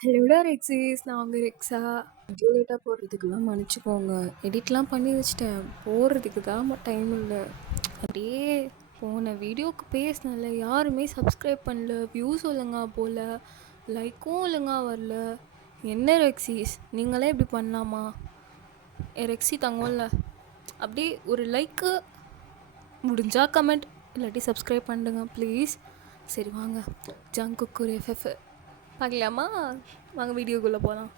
ஹலோடா ரெக்ஸிஸ், நான் உங்கள் ரெக்ஸா. வீடியோ லேட்டாக போடுறதுக்கெல்லாம் மன்னிச்சுக்கோங்க. எடிட்லாம் பண்ணி வச்சிட்டேன், போடுறதுக்கு தான் டைம் இல்லை. அப்படியே போன வீடியோவுக்கு பேசினல யாருமே சப்ஸ்கிரைப் பண்ணல, வியூஸ் ஒழுங்கா போகல, லைக்கும் ஒழுங்கா வரல. என்ன ரெக்ஸிஸ், நீங்களே இப்படி பண்ணலாமா? ரெக்ஸி தங்கம்ல, அப்படியே ஒரு லைக்கு முடிஞ்சா கமெண்ட், இல்லாட்டி சப்ஸ்கிரைப் பண்ணுங்க ப்ளீஸ். சரி வாங்க, ஜங்க் குக்கூர் எஃப்எஃப் பார்க்கலாமா? வாங்க வீடியோக்குள்ளே போகலாம்.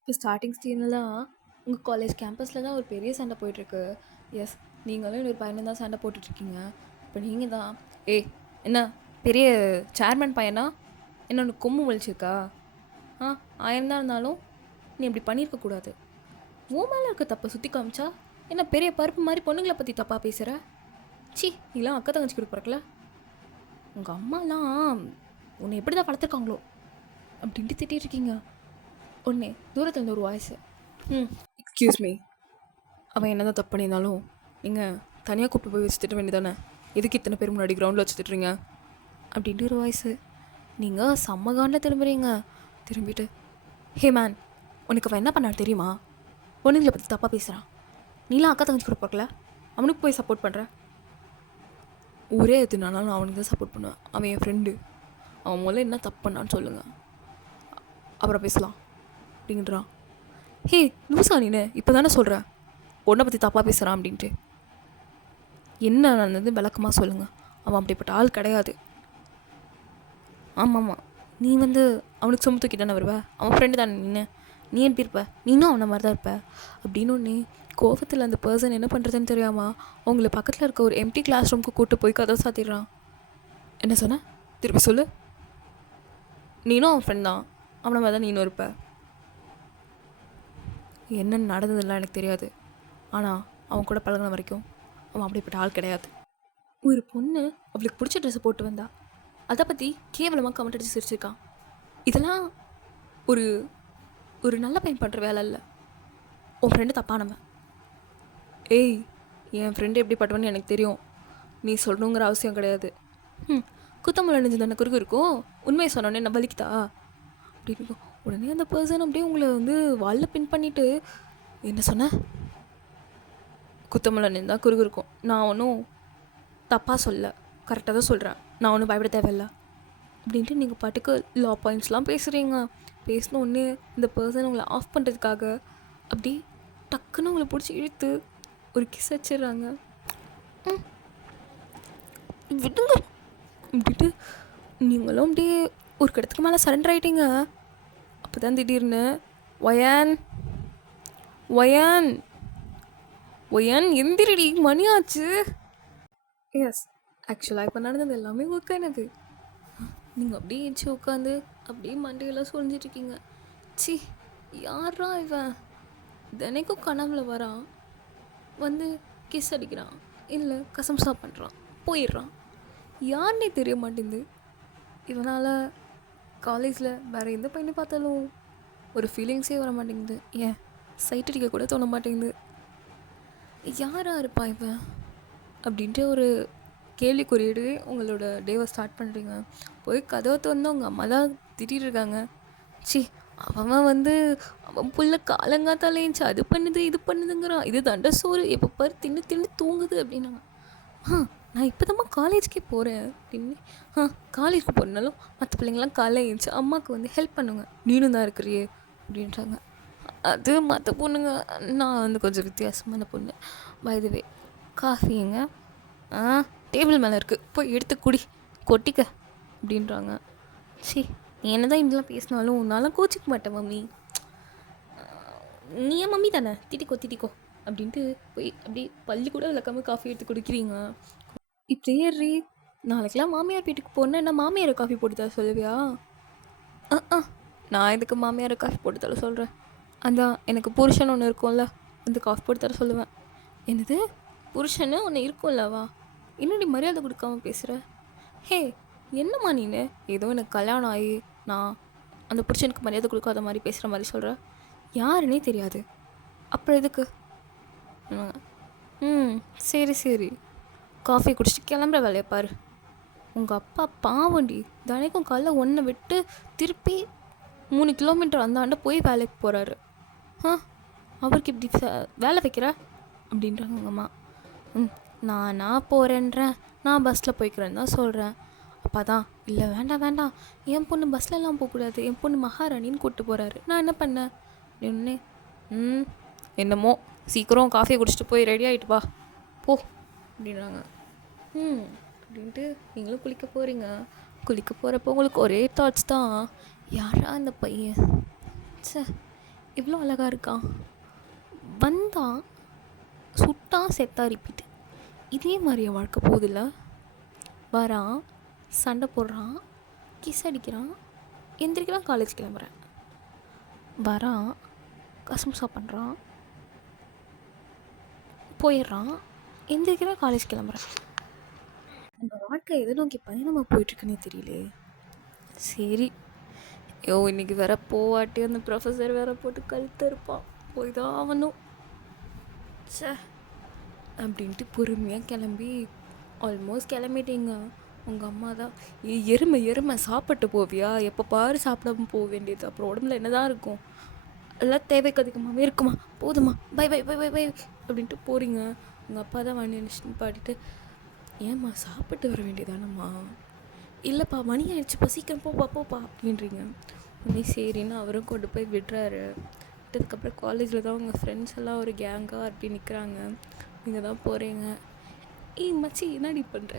இப்போ ஸ்டார்டிங் ஸ்டீன்லாம் உங்கள் காலேஜ் கேம்பஸில் தான் ஒரு பெரிய சண்டை போயிட்டுருக்கு. எஸ், நீங்களும் இன்னொரு பையனும் தான் சண்டை போட்டுட்ருக்கீங்க. இப்போ நீங்கள் தான் என்ன பெரிய சேர்மன் பையனா? என்ன ஒன்று கொம்பு முழிச்சிருக்கா? ஆயிரம் இருந்தாலும் நீ இப்படி பண்ணியிருக்கக்கூடாது. உன் மேலே இருக்க தப்பை சுற்றி காமிச்சா என்ன பெரிய பருப்பு மாதிரி பொண்ணுங்களை பற்றி தப்பாக பேசுகிற? சி, நீலாம் அக்கா தங்கச்சி கொடுக்குறக்கல. உங்கள் அம்மாலாம் உன்னை எப்படி தான் வளர்த்துருக்காங்களோ அப்படின்ட்டு திட்டிகிட்ருக்கீங்க. ஒன்று தூரத்தில் ஒரு வாய்ஸு, எக்ஸ்கியூஸ் மீ, அவன் என்ன தான் தப்பு பண்ணியிருந்தாலும் நீங்கள் தனியாக கூப்பிட்டு போய் வச்சு திட்ட வேண்டியதானே? எதுக்கு இத்தனை பேர் முன்னாடி கிரவுண்டில் வச்சு திட்டுறீங்க அப்படின்ட்டு ஒரு வாய்ஸு. நீங்கள் செம்ம காண்டில் திரும்பிட்டு, ஹே மேன், உனக்கு அவன் என்ன பண்ணான்னு தெரியுமா? பொண்ணுங்களை பற்றி தப்பாக பேசுகிறான். நீலாம் அக்கா தங்கச்சி கூட பார்க்கல, அவனுக்கு போய் சப்போர்ட் பண்ணுற. ஒரே எதுனாலும் நான் அவனுக்கு தான் சப்போர்ட் பண்ணுவேன். அவன் என் ஃப்ரெண்டு. அவன் முதல்ல என்ன தப்பு பண்ணான்னு சொல்லுங்கள், அப்புறம் பேசலாம் அப்படின்றான். ஹே லூசா நீனு, இப்போ தானே சொல்கிறேன் பொண்ணை பற்றி தப்பாக பேசுகிறான் அப்படின்ட்டு. என்ன நடந்தது விளக்கமாக சொல்லுங்கள். அவன் அப்படிப்பட்ட ஆள் கிடையாது. ஆமாம், நீ அவனுக்கு சும தூக்கி தானே வருவ, அவன் ஃப்ரெண்டு தானே நீ எப்படி இருப்ப? நீனும் அவனை மாதிரி தான் இருப்ப அப்படின்னு ஒன்று கோபத்தில் அந்த பர்சன் என்ன பண்ணுறதுன்னு தெரியாமல் உங்களை பக்கத்தில் இருக்க ஒரு எம்டி கிளாஸ் ரூமுக்கு கூப்பிட்டு போய் கதவை சாத்திடுறான். என்ன சொன்ன? திருப்பி சொல்லு. நீனும் அவன் ஃப்ரெண்ட் தான், அவனை மாதிரி தான் நீனும் இருப்ப. என்னென்னு நடந்ததெல்லாம் எனக்கு தெரியாது, ஆனால் அவன் கூட பழகின வரைக்கும் அவன் அப்படிப்பட்ட ஆள் கிடையாது. ஒரு பொண்ணு அவளுக்கு பிடிச்ச ட்ரெஸ்ஸை போட்டு வந்தா, அதை பற்றி கேவலமாக கமெண்ட் அடித்து சிரிச்சிருக்கான். இதெல்லாம் ஒரு ஒரு நல்ல பையன் பண்ணுற வேலை இல்லை. உன் ஃப்ரெண்டு தப்பானவன். ஏய், என் ஃப்ரெண்டு எப்படி பட்டவன்னு எனக்கு தெரியும், நீ சொல்லணுங்கிற அவசியம் கிடையாது. குத்தமுள்ள நெஞ்சு தானே குறுக்கு இருக்கும், உண்மையை சொன்னோன்னே என்ன வலிக்குதா அப்படி இருக்கும். உடனே அந்த பர்சன் அப்படியே உங்களை வாலில் பின் பண்ணிவிட்டு, என்ன சொன்ன? குத்தமுள்ள நெஞ்சு தான் குறுக்கு இருக்கும். நான் ஒன்றும் தப்பாக சொல்ல, கரெக்டாக தான் சொல்கிறேன். நான் ஒன்றும் பயப்பட தேவையில்லை அப்படின்ட்டு நீங்கள் பாட்டுக்கு லா பாயிண்ட்ஸ்லாம் பேசுகிறீங்க. பேசினோடனே இந்த பர்சன் உங்களை ஆஃப் பண்ணுறதுக்காக அப்படி டக்குன்னு உங்களை பிடிச்சி இழுத்து ஒரு கிஸ் வச்சிடுறாங்க. விடுங்க அப்படின்ட்டு நீங்களும் அப்படியே ஒரு இடத்துக்கு மேலே சரண்டர் ஆகிட்டீங்க. அப்போ தான் திடீர்னு ஒயான் ஒயான் ஒயான் எந்திரடி, மணி ஆச்சு. எஸ், ஆக்சுவலாக இப்போ நடந்தது எல்லாமே ஒர்க்கானது. நீங்கள் அப்படியே ஏச்சு உட்காந்து அப்படியே மண்டையெல்லாம் சொல்லிட்டுருக்கீங்க. சி, யாரா இவன் தினைக்கும் கனவுல வரான், கிஸ் அடிக்கிறான், இல்லை கசம்சா பண்ணுறான், போயிடுறான். யாருன்னே தெரிய மாட்டேங்குது. இவனால் காலேஜில் வேறு எந்த பையனை பார்த்தாலும் ஒரு ஃபீலிங்ஸே வர மாட்டேங்குது. ஏன் சைட் அடிக்க கூட தோண மாட்டேங்குது. யாராக இருப்பா இவன் அப்படின்ட்டு ஒரு கேள்விக்குறியீடு உங்களோட டேவை ஸ்டார்ட் பண்ணுறீங்க. போய் கதவை திறந்து உங்கள் அம்மா தான் திட்டிகிட்டு இருக்காங்க. சி, அவன் புள்ள காலங்காத்தால ஏஞ்சி அது பண்ணுது இது பண்ணுதுங்கிறான், இது தண்டை சோறு, எப்போ பாரு தின்னு தின்னு தூங்குது அப்படின்னாங்க. நான் இப்போ தான் காலேஜுக்கே போகிறேன் அப்படின்னு. காலேஜுக்கு போகிறனாலும் மற்ற பிள்ளைங்களாம் காலைல ஏஞ்சி அம்மாவுக்கு ஹெல்ப் பண்ணுங்க, நீனும் தான் இருக்கிறியே அப்படின்றாங்க. அது மற்ற பொண்ணுங்க, நான் கொஞ்சம் வித்தியாசமான பொண்ணு. பை தி வே, காஃபிங்க டேபிள் மேலே இருக்குது, போய் எடுத்து குடி, கொட்டிக்க அப்படின்றாங்க. சரி, நீ என்ன தான் இப்படிலாம் பேசினாலும் உன்னாலும் கோச்சிக்க மாட்டேன் மம்மி, நீ ஏன் மம்மி தானே, திட்டிக்கோ அப்படின்ட்டு போய் அப்படி பள்ளி கூட விளக்காமல் காஃபி எடுத்து குடிக்கிறீங்க. இப்படியே ரீ, நாளைக்கெல்லாம் மாமியார் வீட்டுக்கு போனால் என்ன மாமியாரை காஃபி போட்டு தர சொல்லுவியா? நான் இதுக்கு மாமியாரை காஃபி போட்டு தர சொல்கிறேன். எனக்கு புருஷன் ஒன்று இருக்கும்ல, காஃபி போட்டு தர சொல்லுவேன். என்னது புருஷன்னு ஒன்று இருக்கும்லவா? என்னடி மரியாதை கொடுக்காம பேசுகிற? ஹே, என்னம்மா நீனு ஏதோ எனக்கு கல்யாணம் ஆகி நான் அந்த புருஷனுக்கு மரியாதை கொடுக்காத மாதிரி பேசுகிற மாதிரி சொல்கிற? யாருன்னே தெரியாது, அப்புறம் எதுக்கு? சரி, காஃபி குடிச்சிட்டு கிளம்புற வேலையை பாரு. உங்கள் அப்பா பாவண்டி, தினைக்கும் காலைல ஒன்றை விட்டு திருப்பி 3 கிலோமீட்டர் அந்தாண்ட போய் வேலைக்கு போகிறாரு. ஆ அவருக்கு இப்படி வேலை வைக்கிற அப்படின்றாங்க எங்கள் அம்மா. நானா போகிறேன்றேன், நான் பஸ்ஸில் போய்க்கிறேன்னு தான் சொல்கிறேன். அப்பா தான் இல்லை வேண்டாம் வேண்டாம், என் பொண்ணு பஸ்லலாம் போகக்கூடாது, என் பொண்ணு மகாராணின்னு கூப்பிட்டு போகிறாரு, நான் என்ன பண்ணேன் அப்படின்னு. என்னமோ சீக்கிரம் காஃபியை குடிச்சிட்டு போய் ரெடி ஆகிட்டு வா போ அப்படின்றாங்க. அப்படின்ட்டு நீங்களும் குளிக்க போகிறீங்க. குளிக்க போகிறப்போ உங்களுக்கு ஒரே தாட்ஸ் தான், யாரா அந்த பையன், சே இவ்வளோ அழகாக இருக்கான், வந்தான் சுட்டான் செத்தா ரிப்பீட்டு, இதே மாதிரி என் வாழ்க்கை போகுதில்ல. வரான், சண்டை போடுறான், கிஸ் அடிக்கிறான், எந்திரிக்கலாம், காலேஜ் கிளம்புறேன், வரான், கசமுசா பண்ணுறான், போயிடுறான், எந்திரிக்கிறேன், காலேஜ் கிளம்புறேன். நம்ம வாழ்க்கை எதை நோக்கி பயணமாக போயிட்டுருக்குன்னே தெரியலே. சரி இன்னைக்கு வேற போவாட்டி அந்த ப்ரொஃபஸர் வேற போட்டு கழுத்து இருப்பான், போய் தான் ஆகணும் சே அப்படின்ட்டு பொறுமையாக கிளம்பி ஆல்மோஸ்ட் கிளம்பிட்டீங்க. உங்கள் அம்மா தான் எருமை சாப்பிட்டு போவியா, எப்போ பாரு சாப்பிடாம போக வேண்டியது, அப்புறம் உடம்புல என்ன தான் இருக்கும், எல்லாம் தேவைக்கு அதிகமாகவே இருக்குமா, போதுமா, bye bye bye bye bye அப்படின்ட்டு போகிறீங்க. உங்கள் அப்பா தான் வண்டி நினச்சிட்டு பாடிட்டு, ஏம்மா சாப்பிட்டு வர வேண்டியதானம்மா, இல்லைப்பா மணி ஆயிடுச்சுப்பா சீக்கிரம் போப்பா அப்படின்றீங்க. உடனே சரின்னு அவரும் கொண்டு போய் விடுறாரு. விட்டதுக்கப்புறம் காலேஜில் தான் உங்கள் ஃப்ரெண்ட்ஸ் எல்லாம் ஒரு கேங்காக அப்படி நிற்கிறாங்க. நீங்கள் தான் போகிறீங்க. மச்சி என்னடி பண்ணுற,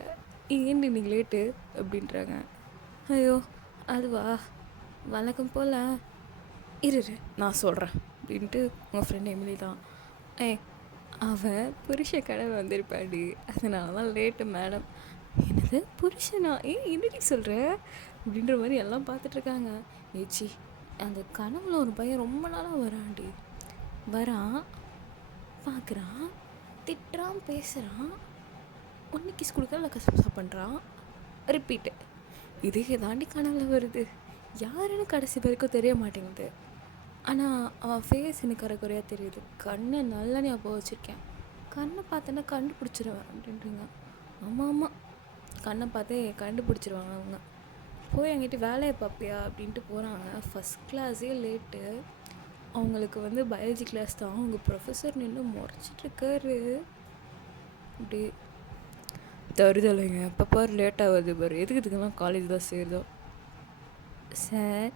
ஏன்டி நீங்கள் லேட்டு அப்படின்றாங்க. ஐயோ அதுவா, வழக்கம் போல் இரு நான் சொல்கிறேன் அப்படின்ட்டு உங்கள் ஃப்ரெண்ட் எமிலி தான், அவன் புருஷ கடை வந்திருப்பாடி, அதனால தான் லேட்டு மேடம். என்னது புருஷனா, என்னடி சொல்கிற அப்படின்ற மாதிரி எல்லாம் பார்த்துட்ருக்காங்க. ஏச்சி அந்த கனவுல ஒரு பையன் ரொம்ப நாளாக வரான்டி, வரான், பார்க்குறான், திட்டுறான், பேசுகிறான், ஒன்று கிஸ் கொடுக்கல கசம்சா பண்ணுறான், ரிப்பீட்டு. இதுக்கு தாண்டி கனவுல வருது, யாருன்னு கடைசி வரைக்கும் தெரிய மாட்டேங்குது. ஆனால் அவன் ஃபேஸ் எனக்கு குறையாக தெரியுது, கண்ணை நல்லா ஞாபகம் வச்சுருக்கேன், கண்ணை பார்த்தேன்னா கண்டுபிடிச்சிருவேன் அப்படின்றீங்க. ஆமாம் கண்ணை பார்த்தே கண்டுபிடிச்சிருவாங்க அவங்க. போய் என்கிட்ட வேலையை பார்ப்பியா அப்படின்ட்டு போகிறாங்க. ஃபஸ்ட் கிளாஸே லேட்டு, அவங்களுக்கு வந்து பயாலஜி கிளாஸ் தான். அவங்க ப்ரொஃபஸர் நின்று முறைச்சிட்ருக்காரு. அப்படி தருதலைங்க, எப்போ பாரு லேட் ஆகுது பாரு, எதுக்குலாம் காலேஜ் தான் சேருதோ. Sir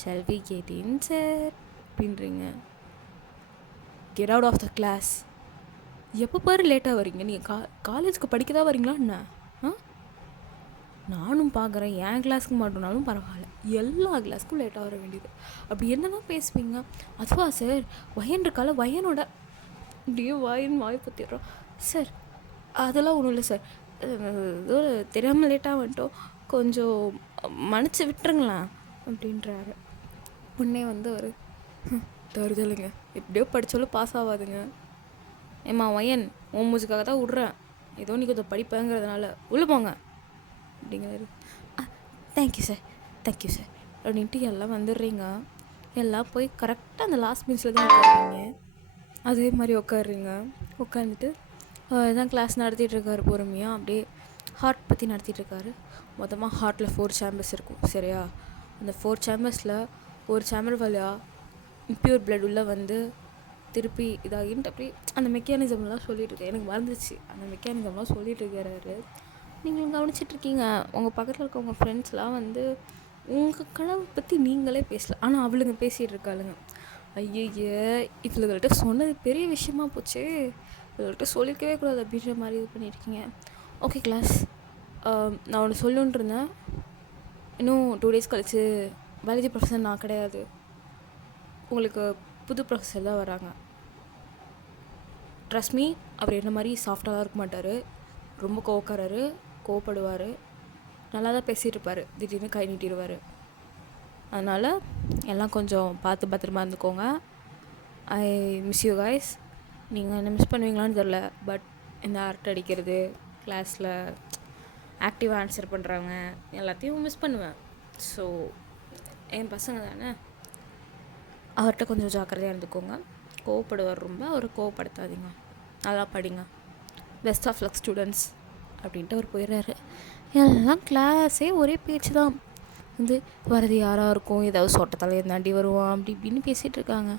shall we get in sir அப்படின்றீங்க. Get out of the class. எப்போ பாரு லேட்டாக வரீங்க, நீங்கள் காலேஜுக்கு படிக்க தான் வரீங்களா என்ன? நானும் பார்க்குறேன், என் கிளாஸுக்கு மாட்டோம்னாலும் பரவாயில்ல, எல்லா கிளாஸுக்கும் லேட்டாக வர வேண்டியது. அப்படி என்ன தான் பேசுவீங்க? அதுவா சார், வயன் இருக்கால, வயனோட இப்படியே வாய் பற்றிடுறோம். சார் அதெல்லாம் ஒன்றும் இல்லை சார், ஏதோ தெரியாமல் லேட்டாக வந்துட்டோம், கொஞ்சம் மன்னிச்சு விட்டுருங்களேன் அப்படின்றாரு. உடனே வந்து ஒரு தருதலைங்க, எப்படியோ படித்தாலும் பாஸ் ஆகாதுங்க. ஏம்மா வயன், உன் மூச்சுக்காக தான் விட்றேன், ஏதோ நீ கொஞ்சம் படிப்பேங்கிறதுனால உள்ளே போங்க அப்படிங்கிறாரு. தேங்க்யூ சார் அப்படின்ட்டு எல்லாம் வந்துடுறீங்க. எல்லாம் போய் கரெக்டாக அந்த லாஸ்ட் பெஞ்சில் தான் உட்காருறீங்க. அதே மாதிரி உட்காடுறீங்க. உட்காந்துட்டு தான் கிளாஸ் நடத்திட்டுருக்காரு பொறுமையாக, அப்படியே ஹார்ட் பற்றி நடத்திட்டுருக்காரு. மொத்தமாக ஹார்ட்டில் 4 சேம்பர்ஸ் இருக்கும் சரியா. அந்த 4 சேம்பர்ஸில் ஒரு சேம்பர் வழியாக பியூர் பிளட் உள்ளே வந்து திருப்பி இதாகின்ட்டு அப்படி அந்த மெக்கானிசம்லாம் சொல்லிட்டுருக்கேன், எனக்கு மறந்துச்சு, அந்த மெக்கானிசம்லாம் சொல்லிட்டு இருக்கிறாரு. நீங்கள் கவனிச்சிட்ருக்கீங்க. உங்கள் பக்கத்தில் இருக்க உங்கள் ஃப்ரெண்ட்ஸ்லாம் வந்து உங்கள் கனவை பற்றி நீங்களே பேசல, ஆனால் அவளுங்க பேசிகிட்டு இருக்காளுங்க. ஐயய்ய இவளுகள்கிட்ட சொன்னது பெரிய விஷயமா போச்சு, இவள்கிட்ட சொல்லிக்கவே கூடாது அப்படின்ற மாதிரி இது பண்ணியிருக்கீங்க. ஓகே கிளாஸ், நான் ஒன்று சொல்லுன்ட்டு இருந்தேன், இன்னும் 2 days கழிச்சு பயாலஜி ப்ரொஃபஸர் நான் கிடையாது, உங்களுக்கு புது ப்ரொஃபஸர் தான் வராங்க. ட்ரஸ்ட் மீ, அவர் என்ன மாதிரி சாஃப்டாக இருக்க மாட்டார், ரொம்ப கோவப்படுவார், நல்லா தான் பேசிகிட்டு இருப்பார், திடீர்னு கை நீட்டிடுவார். அதனால் எல்லாம் கொஞ்சம் பார்த்து பத்திரமா இருந்துக்கோங்க. I miss you guys. நீங்கள் என்ன மிஸ் பண்ணுவீங்களான்னு தெரில, பட் இந்த அரட்டை அடிக்கிறது, கிளாஸில் ஆக்டிவாக ஆன்சர் பண்ணுறவங்க எல்லாத்தையும் மிஸ் பண்ணுவேன். ஸோ என் பசங்க தானே, அவர்கிட்ட கொஞ்சம் ஜாக்கிரதையாக இருந்துக்கோங்க. கோவப்படுவார் ரொம்ப, அவரை கோவப்படுத்தாதீங்க, நல்லா படிங்க, பெஸ்ட் ஆஃப் லக் ஸ்டூடெண்ட்ஸ் அப்படின்ட்டு அவர் போயிடுறாரு. எல்லாம் கிளாஸே ஒரே பேச்சு தான். வந்து வரது யாராக இருக்கும், ஏதாவது சொட்ட தலையன் தாண்டி வருவான் அப்படி இப்படின்னு பேசிகிட்டு இருக்காங்க.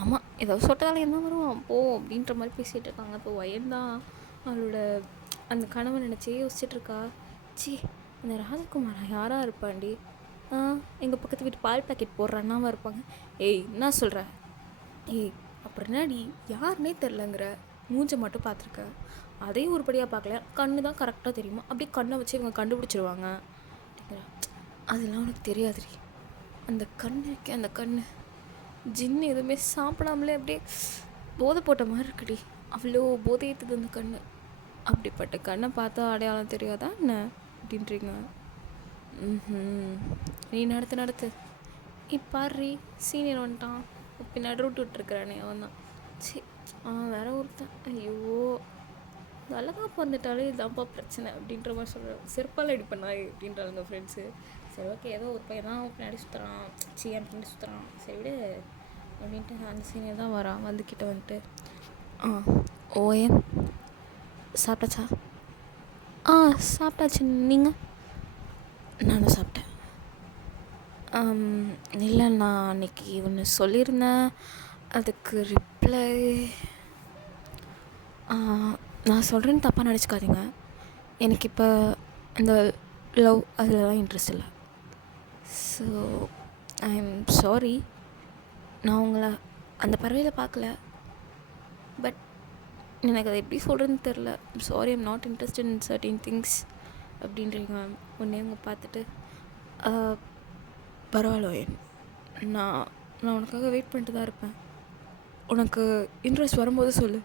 ஆமாம், ஏதாவது சொட்ட தலையன் தான் வருவான் போ அப்படின்ற மாதிரி பேசிகிட்டு இருக்காங்க. இப்போ வயந்தான் அவளோட அந்த கனவை நினச்சே யோசிச்சுட்ருக்கா. சி, இந்த ராஜகுமாரா யாராக இருப்பாண்டி? எங்கள் பக்கத்து வீட்டு பால் பாக்கெட் போடுற அண்ணாவாக இருப்பாங்க. ஏய் என்ன சொல்கிற? ஏய் அப்புறம் என்னடி யாருன்னே தெரிலங்கிற, மூஞ்சை மட்டும் பார்த்துருக்க, அதையும் ஒருபடியாக பார்க்கல, கண்ணு தான் கரெக்டாக தெரியுமா, அப்படியே கண்ணை வச்சு இவங்க கண்டுபிடிச்சிருவாங்க அப்படிங்கிறா. அதெல்லாம் உனக்கு தெரியாதுடி, அந்த கண்ணு இருக்கே, அந்த கண்ணு ஜின்னு எதுவுமே சாப்பிடாமலே அப்படியே போதை போட்ட மாதிரி இருக்குடி, அவ்வளோ போதை ஏற்றுது அந்த கண்ணு. அப்படிப்பட்ட கண்ணை பார்த்தா அடையாளம் தெரியாதா என்ன அப்படின்றீங்க? நீ நடத்து இப்பாரி சீனியர் வந்துட்டான், பின்னாடி ரூட் விட்டுருக்குறானே அவன் தான். சரி, வேற ஒருத்தன், ஐயோ அழகாக வந்துட்டாலே இதான்ப்பா பிரச்சனை அப்படின்ற மாதிரி சொல்கிறேன். செருப்பால் அடி பண்ணா அப்படின்றாங்க ஃப்ரெண்ட்ஸு. சரி ஓகே, ஏதோ ஒரு பையன் தான் பின்னாடி சுற்றுறான், என் பின்னாடி சுற்றுறான், சரி விடு அப்படின்ட்டு அந்த சீனியர் தான் வரான். வந்துக்கிட்ட வந்துட்டு ஓஎன் சாப்பிட்டாச்சா? சாப்பிட்டாச்சு, நீங்கள்? நானும் சாப்பிட்டேன். இல்லை, நான் அன்றைக்கி ஒன்று சொல்லியிருந்தேன், அதுக்கு ரிப்ளை நான் சொல்கிறேன்னு தப்பாக நினச்சிக்காதீங்க. எனக்கு இப்போ இந்த லவ் அதிலலாம் இன்ட்ரெஸ்ட் இல்லை. ஸோ ஐ எம் சாரி, நான் உங்களை அந்த பறவையில் பார்க்கல, பட் எனக்கு அதை எப்படி சொல்கிறதுன்னு தெரில. Sorry, I'm not interested in சர்டின் things அப்படின்றீங்க. உடனே அவங்க பார்த்துட்டு பரவாயில்ல, நான் உனக்காக வெயிட் பண்ணிட்டு தான் இருப்பேன், உனக்கு இன்ட்ரெஸ்ட் வரும்போது சொல்லு,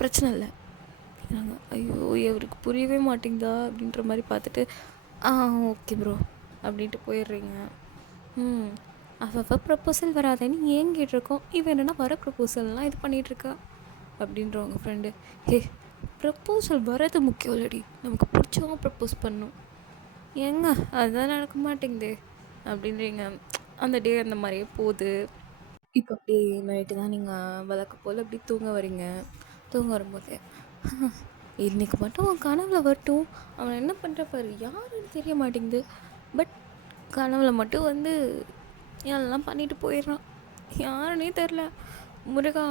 பிரச்சனை இல்லை அப்படிங்கிறாங்க. ஐயோ இவருக்கு புரியவே மாட்டேங்குதா அப்படின்ற மாதிரி பார்த்துட்டு ஓகே ப்ரோ அப்படின்ட்டு போயிடுறீங்க. அவள் ப்ரப்போசல் வராதேன்னு ஏன் கேட்டிருக்கோம், இவன் என்னென்னா வர ப்ரப்போசல்லாம் இது பண்ணிகிட்ருக்கா அப்படின்றவங்க ஃப்ரெண்டு. ப்ரப்போசல் வரது முக்கியம் இல்லடி, நமக்கு பிடிச்சவங்க ப்ரப்போஸ் பண்ணணும், ஏங்க அதுதான் நடக்க மாட்டேங்குது அப்படின்றீங்க. அந்த டே அந்த மாதிரியே போகுது. இப்போ அப்படியே நைட்டு தான் நீங்கள் வழக்கு போல் அப்படி தூங்க வரீங்க. தூங்க வரும்போது இன்றைக்கி மட்டும் அவன் கனவுல வரட்டும், அவன் என்ன பண்ணுற பாரு, யாருன்னு தெரிய மாட்டேங்குது, பட் கனவுல மட்டும் வந்து எல்லாம் பண்ணிட்டு போயிடுறான், யாருன்னே தெரில. முருகா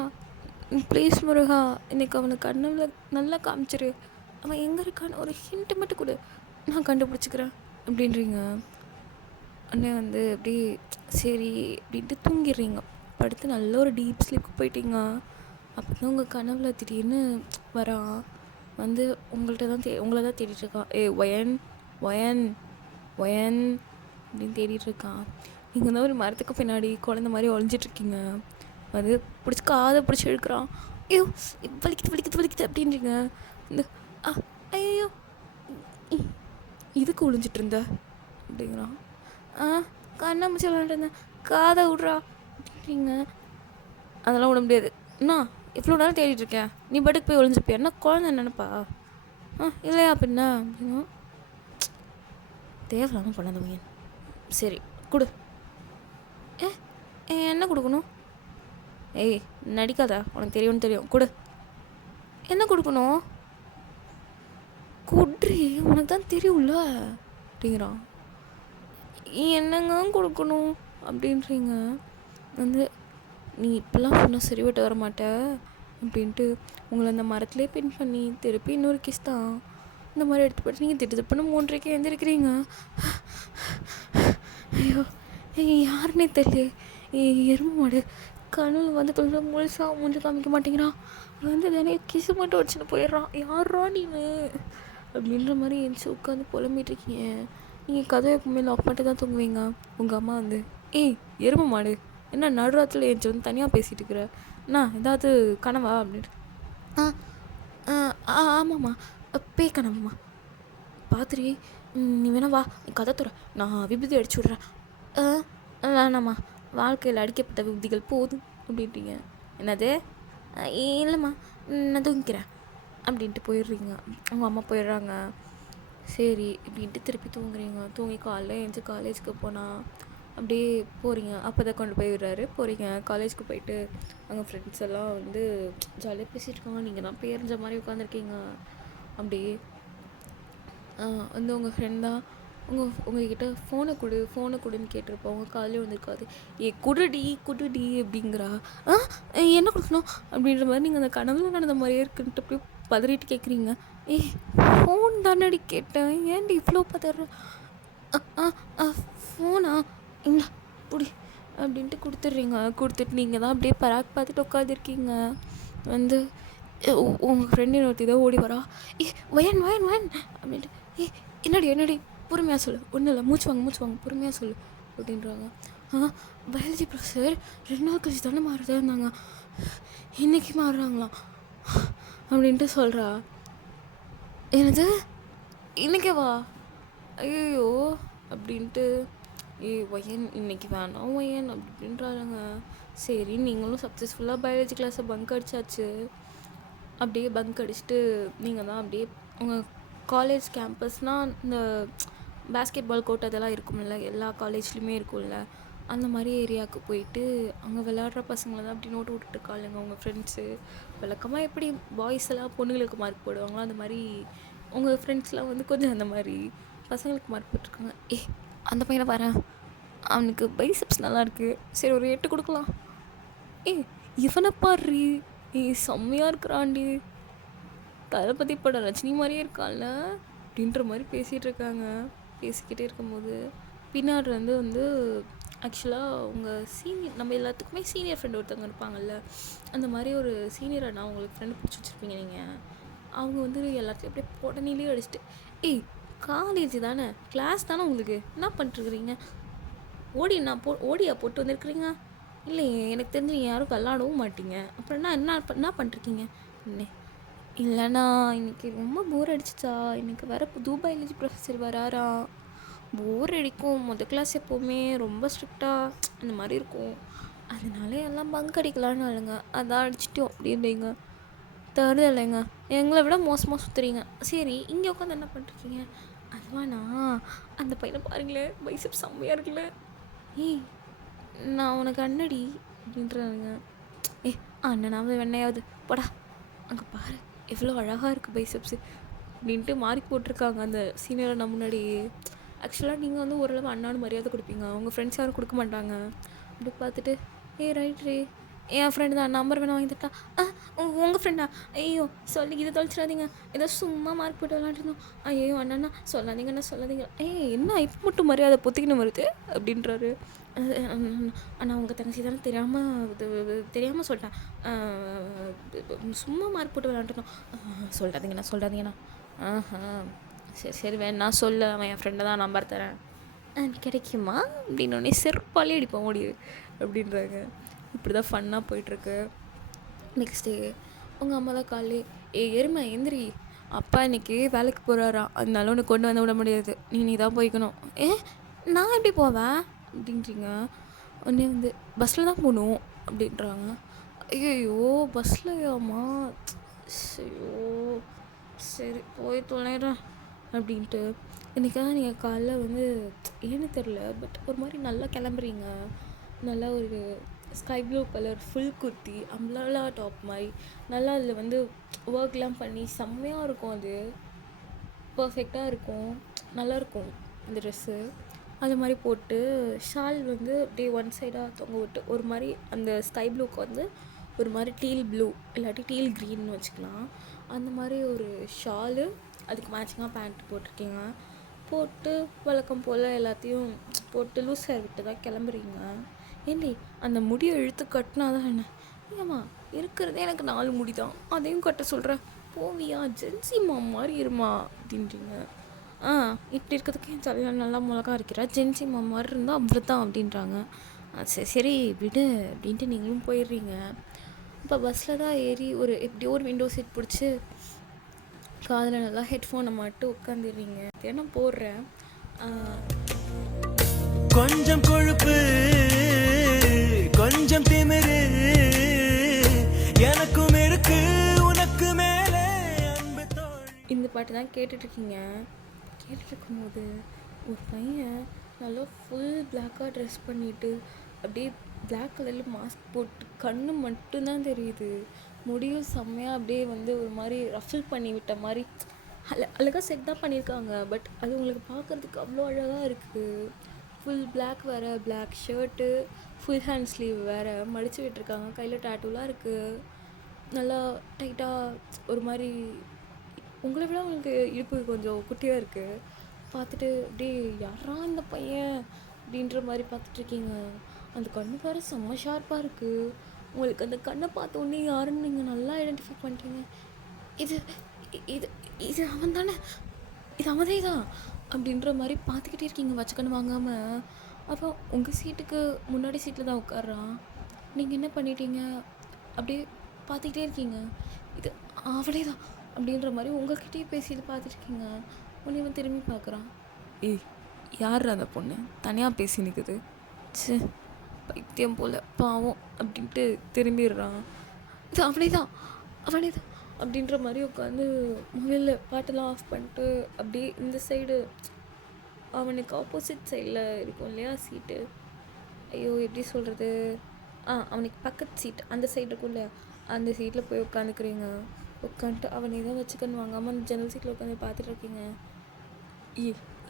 ப்ளீஸ் முருகா, இன்றைக்கி அவனுக்கு கனவுல நல்லா காமிச்சிரு, அவன் எங்கே இருக்கான்னு ஒரு ஹிண்ட்டு மட்டும் கொடு, நான் கண்டுபிடிச்சிக்கிறேன் அப்படின்றீங்க. அண்ணே வந்து அப்படி சரி அப்படின்ட்டு தூங்கிடுறீங்க. படுத்து நல்ல ஒரு டீப் ஸ்லீப் போயிட்டீங்க. அப்போ தான் உங்கள் கனவுல திடீர்னு வரான், வந்து உங்களை தான் தேடிட்டுருக்கான். ஒயன் ஒயன் ஒயன் அப்படின்னு தேடிட்டுருக்கான். நீங்கள் தான் ஒரு மரத்துக்கு பின்னாடி குழந்த மாதிரி ஒழிஞ்சிட்ருக்கீங்க. வந்து பிடிச்சி காதை பிடிச்சி இழுக்கிறான். ஐயோ வலிக்குது அப்படின்றீங்க. இந்த ஐயோ இதுக்கு ஒழிஞ்சிட்டு இருந்த அப்படிங்கிறான். கண்ணாமூச்சி விளாண்டுருந்தேன், காதை விட்றா அப்படின்றீங்க. அதெல்லாம் விட முடியாது, அண்ணா எவ்வளோ நேரம் தேடிட்டுருக்கேன், நீ பாட்டுக்கு போய் ஒழிஞ்சுப்பியா, என்ன குழந்தை நினைப்பா? இல்லையா அப்படின்னா அப்படின்னா தேவையில்லாமல் பண்ணாத பையன். சரி கொடு. என்ன கொடுக்கணும்? ஏய் நடிக்காத, உனக்கு தெரியும் கொடு. என்ன கொடுக்கணும்? கொட்ரி, உனக்கு தான் தெரியும்ல அப்படிங்கிறான். என்னங்க கொடுக்கணும் அப்படின்றீங்க. வந்து நீ இப்போல்லாம் சொன்னால் சரிவிட்டு வர மாட்ட அப்படின்ட்டு உங்களை அந்த மரத்துலேயே பின் பண்ணி திருப்பி இன்னொரு கிஸ் தான் இந்த மாதிரி எடுத்து போட்டு நீங்கள் திட்டுப்புன்னு 3:30 எழுந்திருக்கிறீங்க. ஐயோ யாருன்னே தெரியல, எறும்பு மாடு கனவு வந்து கொஞ்சம் முழுசாக மூஞ்சி காமிக்க மாட்டேங்கிறான், வந்து தினையும் கிசு மட்டும் வச்சுன்னு போயிடுறான், யாரா நீனு அப்படின்ற மாதிரி எழுந்துச்சி உட்காந்து புலம்பிகிட்ருக்கீங்க. நீங்கள் கதவை எப்பவுமே லாக் பண்ணிட்டு தான் தூங்குவீங்க. உங்கள் அம்மா வந்து எருமை மாடு என்ன நடுராத்தில் எழுந்துச்சி வந்து தனியாக பேசிகிட்டு இருக்கிற, ஏதாவது கனவா அப்படின்ட்டு. ஆமாம்மா பேய் கனவும்மா, பாத்திரி நீ வேணா வா, நீ கதை தர, நான் விபூதி அடிச்சு விட்றேன். வேணாம்மா, வாழ்க்கையில் அடிக்கப்பட்ட விபூதிகள் போதும் அப்படின்றீங்க. என்னது? இல்லைம்மா நான் தூங்கிக்கிறேன் அப்படின்ட்டு போயிடுறீங்க. அவங்க அம்மா போயிடுறாங்க. சரி இப்படின்ட்டு திருப்பி தூங்குறீங்க. தூங்கி காலைல எழுந்துச்சி காலேஜுக்கு போனால் அப்படியே போகிறீங்க. அப்போ தான் கொண்டு போய் விடுறாரு. போகிறீங்க காலேஜுக்கு போயிட்டு அங்கே ஃப்ரெண்ட்ஸ் எல்லாம் வந்து ஜாலியாக பேசிகிட்ருக்காங்க. நீங்கள் தான் பேரிஞ்ச மாதிரி உட்காந்துருக்கீங்க. அப்படியே வந்து உங்கள் ஃப்ரெண்ட் தான் உங்ககிட்ட ஃபோனை கொடுன்னு கேட்டிருப்போம். உங்கள் காலையில் வந்திருக்காது. குடுடி அப்படிங்கிறா. என்ன கொடுக்கணும் அப்படின்ற மாதிரி நீங்கள் அந்த கனவுல நடந்த மாதிரியே இருக்குன்ட்டு அப்படியே பதறிட்டு கேட்குறீங்க. ஃபோன் தானடி கேட்டேன், ஏன்டி இவ்வளோ பதற? ஃபோனா இல்லை புடி அப்படின்ட்டு கொடுத்துட்டு நீங்கள் தான் அப்படியே பராக் பார்த்துட்டு உட்காந்துருக்கீங்க. வந்து உங்கள் ஃப்ரெண்டு இன்னொருத்தி தான் ஓடி வரா. வயன் அப்படின்ட்டு என்னடி பொறுமையாக சொல்லு, ஒன்றும் இல்லை, மூச்சு வாங்க பொறுமையாக சொல்லு அப்படின்றாங்க. பயாலஜி ப்ரொஃபஸர் 2 நாள் கழிச்சு தானே மாறுதா இருந்தாங்க, இன்றைக்கி மாறுறாங்களாம் அப்படின்ட்டு சொல்கிறா. என்னது இன்றைக்கே வா, ஐயோ அப்படின்ட்டு ஒயன் இன்னைக்கு வேணாம் ஒயன் அப்படின்றாங்க. சரி நீங்களும் சக்ஸஸ்ஃபுல்லாக பயாலஜி கிளாஸை பங்க் அடிச்சாச்சு. அப்படியே பங்க் அடிச்சுட்டு நீங்கள் தான் அப்படியே உங்கள் காலேஜ் கேம்பஸ்னால் இந்த பேஸ்கெட் பால் கோர்ட் அதெல்லாம் இருக்கும்ல, எல்லா காலேஜ்லேயுமே இருக்கும்ல, அந்த மாதிரி ஏரியாவுக்கு போயிட்டு அங்கே விளையாடுற பசங்களை தான் அப்படி நோட்டு விட்டுருக்காளுங்க உங்கள் ஃப்ரெண்ட்ஸு. வழக்கமாக எப்படி பாய்ஸ் எல்லாம் பொண்ணுங்களுக்கு மார்க் போடுவாங்களோ அந்த மாதிரி உங்கள் ஃப்ரெண்ட்ஸ்லாம் வந்து கொஞ்சம் அந்த மாதிரி பசங்களுக்கு மார்க் போட்டிருக்காங்க. அந்த பையனை வரேன், அவனுக்கு பைசப்ஸ் நல்லாயிருக்கு, சரி ஒரு 8 கொடுக்கலாம். இவனை பாரு, செம்மையாக இருக்கிறாண்டி, தளபதி படம் ரஜினி மாதிரியே இருக்கான்ல அப்படின்ற மாதிரி பேசிக்கிட்டே இருக்கும்போது பின்னாடி வந்து ஆக்சுவலாக உங்கள் சீனியர், நம்ம எல்லாத்துக்குமே சீனியர் ஃப்ரெண்டு ஒருத்தவங்க இருப்பாங்கல்ல, அந்த மாதிரி ஒரு சீனியரை நான் உங்களுக்கு ஃப்ரெண்டு பிடிச்சி வச்சுருப்பீங்க நீங்கள். அவங்க வந்து எல்லாத்தையும் அப்படியே உடனேலேயே அடிச்சுட்டு காலேஜ் தானே, கிளாஸ் தானே, உங்களுக்கு என்ன பண்ணிட்டுருக்குறீங்க, ஓடியா போட்டு வந்திருக்குறீங்க, இல்லை எனக்கு தெரிஞ்சு நீங்கள் யாரும் விளாடவும் மாட்டீங்க, அப்புறம் என்ன பண்ணிருக்கீங்க இல்லைண்ணா இன்றைக்கி ரொம்ப போர் அடிச்சிச்சா, இன்றைக்கி வேறு புது பயாலஜி ப்ரொஃபஸர் வராரா, போர் அடிக்கும், கிளாஸ் எப்போவுமே ரொம்ப ஸ்ட்ரிக்டாக அந்த மாதிரி இருக்கும், அதனால எல்லாம் பங்க் அடிக்கலான்னு இல்லைங்க, அதான் அடிச்சிட்டோம் அப்படின்றீங்க. தருதலைங்க, எங்களை விட மோசமாக சுற்றுறீங்க. சரி இங்கே உட்காந்து என்ன பண்ணிருக்கீங்க, அதுவாண்ணா அந்த பையனை பாருங்களேன், பைசப் செம்மையாக இருக்குல்ல, நான் உனக்கு அண்ணடி அப்படின்றாங்க. அண்ணனாவது வெண்ணையாவது போடா, அங்கே பாரு எவ்வளோ அழகாக இருக்குது பைசப்ஸு அப்படின்ட்டு மார்க் போட்டிருக்காங்க அந்த சீனியரை நம்ம முன்னாடி. ஆக்சுவலாக நீங்கள் வந்து ஓரளவு அண்ணான்னு மரியாதை கொடுப்பீங்க, உங்கள் ஃப்ரெண்ட்ஸ் யாரும் கொடுக்க மாட்டாங்க. அப்படி பார்த்துட்டு ரைட் என் ஃப்ரெண்டு தான், நம்பர் வேணா வாங்கி தட்டா, உங்கள் ஃப்ரெண்டா, ஐயோ சொல்லி இதை தொலைச்சிடாதீங்க, ஏதோ சும்மா மார்க் போட்டு விளாண்டுருந்தோம், ஐயோ அண்ணா சொல்லாதீங்க, என்ன இப்போ மட்டும் மரியாதை பொத்திக்கின்னு வருது அப்படின்றாரு. ஆனால் உங்கள் தங்கச்சி தானே தெரியாமல் சொல்லிட்டேன், சும்மா மார்க் போட்டு விளாண்டுருந்தோம், சொல்லிட்டாதீங்கண்ணா. சரி வேணா சொல்லு, அவன் என் ஃப்ரெண்டை தான் நம்பர் தரேன், கிடைக்குமா அப்படின்னோடனே செருப்பாலே அடிப்பான் ஓடிடு அப்படின்றாங்க. இப்படி தான் ஃபன்னாக போயிட்டுருக்கு. நெக்ஸ்ட் டே உங்கள் அம்மா தான் காலையில், எருமை எந்திரி, அப்பா இன்றைக்கி வேலைக்கு போகிறாரா, அதனால உனக்கு கொண்டு வந்து விட முடியாது, நீ தான் போய்க்கணும். நான் எப்படி போவேன் அப்படின்றீங்க. உடனே வந்து பஸ்ஸில் தான் போகணும் அப்படின்றாங்க. ஐயோ பஸ்லையாம்மா, ஐயோ சரி போய் தொலைறேன் அப்படின்ட்டு. இன்றைக்காக நீங்கள் காலைல வந்து ஏன்னு தெரில, பட் ஒரு மாதிரி நல்லா கிளம்புறீங்க, நல்லா ஒரு sky blue colour full kurti, அம்லாலா டாப் மாதிரி நல்லா அதில் வந்து ஒர்க்லாம் பண்ணி செம்மையாக இருக்கும், அது பர்ஃபெக்டாக இருக்கும், நல்லாயிருக்கும் அந்த ட்ரெஸ்ஸு. அது மாதிரி போட்டு ஷால் வந்து அப்படியே ஒன் சைடாக தொங்க விட்டு ஒரு மாதிரி அந்த ஸ்கை ப்ளூக்கு வந்து ஒரு மாதிரி டீல் ப்ளூ இல்லாட்டி டீல் க்ரீன்னு வச்சுக்கலாம், அந்த மாதிரி ஒரு ஷாலு, அதுக்கு மேட்சிங்காக பேண்ட் போட்டிருக்கீங்க. போட்டு வழக்கம் போல் எல்லாத்தையும் போட்டு லூஸ் ஹேர் விட்டு தான் கிளம்புறீங்க. ஏண்டி அந்த முடியை இழுத்து கட்டினா தான் என்ன, ஏம்மா இருக்கிறதே எனக்கு 4 முடி தான், அதையும் கட்ட சொல்கிறேன், போவியா ஜென்சிமா மாதிரி இருமா அப்படின்றீங்க. இப்படி இருக்கிறதுக்கு என் தலையில் நல்லா மிளகா இருக்கிறா, ஜென்சிமா மாதிரி இருந்தால் அப்படி தான் அப்படின்றாங்க. சரி விடு அப்படின்ட்டு நீங்களும் போயிடுறீங்க. இப்போ பஸ்ஸில் தான் ஏறி எப்படியோ ஒரு விண்டோ சீட் பிடிச்சி காதில் நல்லா ஹெட்ஃபோனை மட்டும் உட்காந்துடுறீங்க. நான் போடுறேன், கொஞ்சம் கொழுப்பு கொஞ்சம் திமிரு எனக்கும் இருக்கு உனக்கு மேலே அன்பு தோழி. இந்த பாட்டு தான் கேட்டுட்ருக்கீங்க. கேட்டுருக்கும்போது ஒரு பையன் நல்லா ஃபுல் பிளாக்காக ட்ரெஸ் பண்ணிவிட்டு அப்படியே பிளாக் கலரில் மாஸ்க் போட்டு கண்ணு மட்டும்தான் தெரியுது, முடியும் செம்மையாக அப்படியே வந்து ஒரு மாதிரி ரஃபில் பண்ணி விட்ட மாதிரி அழகாக செட் தான் பண்ணியிருக்காங்க. பட் அது உங்களுக்கு பார்க்குறதுக்கு அவ்வளோ அழகாக இருக்குது. ஃபுல் பிளாக் வேறு, black shirt, full hand sleeve வேறு மடித்து விட்டுருக்காங்க. கையில் டேட்டூலாம் இருக்குது. நல்லா டைட்டாக ஒரு மாதிரி உங்களை விட உங்களுக்கு இடுப்பு கொஞ்சம் குட்டியாக இருக்குது. பார்த்துட்டு அப்படியே யாரா இந்த பையன் அப்படின்ற மாதிரி பார்த்துட்ருக்கீங்க. அந்த கண்ணு வேறு செம்ம ஷார்ப்பாக இருக்குது. உங்களுக்கு அந்த கண்ணை பார்த்த உடனே யாருன்னு நீங்கள் நல்லா ஐடென்டிஃபை பண்ணிட்டீங்க. இது இது இது அவன் தானே, இது அவனே தான் அப்படின்ற மாதிரி பார்த்துக்கிட்டே இருக்கீங்க வச்சுக்கன்னு வாங்காமல். அப்போ உங்கள் சீட்டுக்கு முன்னாடி சீட்டில் தான் உட்கார்றான். நீங்கள் என்ன பண்ணிட்டீங்க, அப்படியே பார்த்துக்கிட்டே இருக்கீங்க. இது அவனே தான் அப்படின்ற மாதிரி உங்கள்கிட்டயே பேசிட்டு பார்த்துட்ருக்கீங்க. உன்னை இவன் திரும்பி பார்க்குறான். ஏய், யார் அந்த பொண்ணு தனியாக பேசி நிற்குது, சே பைத்தியம் போல் பாவம் அப்படின்ட்டு திரும்பிடுறான். இது அவனே தான் அவனே தான் அப்படின்ற மாதிரி உட்காந்து மொபைலில் பாட்டெல்லாம் ஆஃப் பண்ணிட்டு அப்படியே இந்த சைடு அவனுக்கு ஆப்போசிட் சைடில் இருக்கும் இல்லையா சீட்டு, ஐயோ எப்படி சொல்கிறது, அவனுக்கு பக்கத்து சீட் அந்த சைடு இருக்கும் இல்லையா, அந்த சீட்டில் போய் உட்காந்துக்கிறீங்க. உட்காந்துட்டு அவனை தான் வச்சுக்கன்னு வாங்காமல் அந்த ஜன்னல் சீட்டில் உட்காந்து பார்த்துட்டு இருக்கீங்க.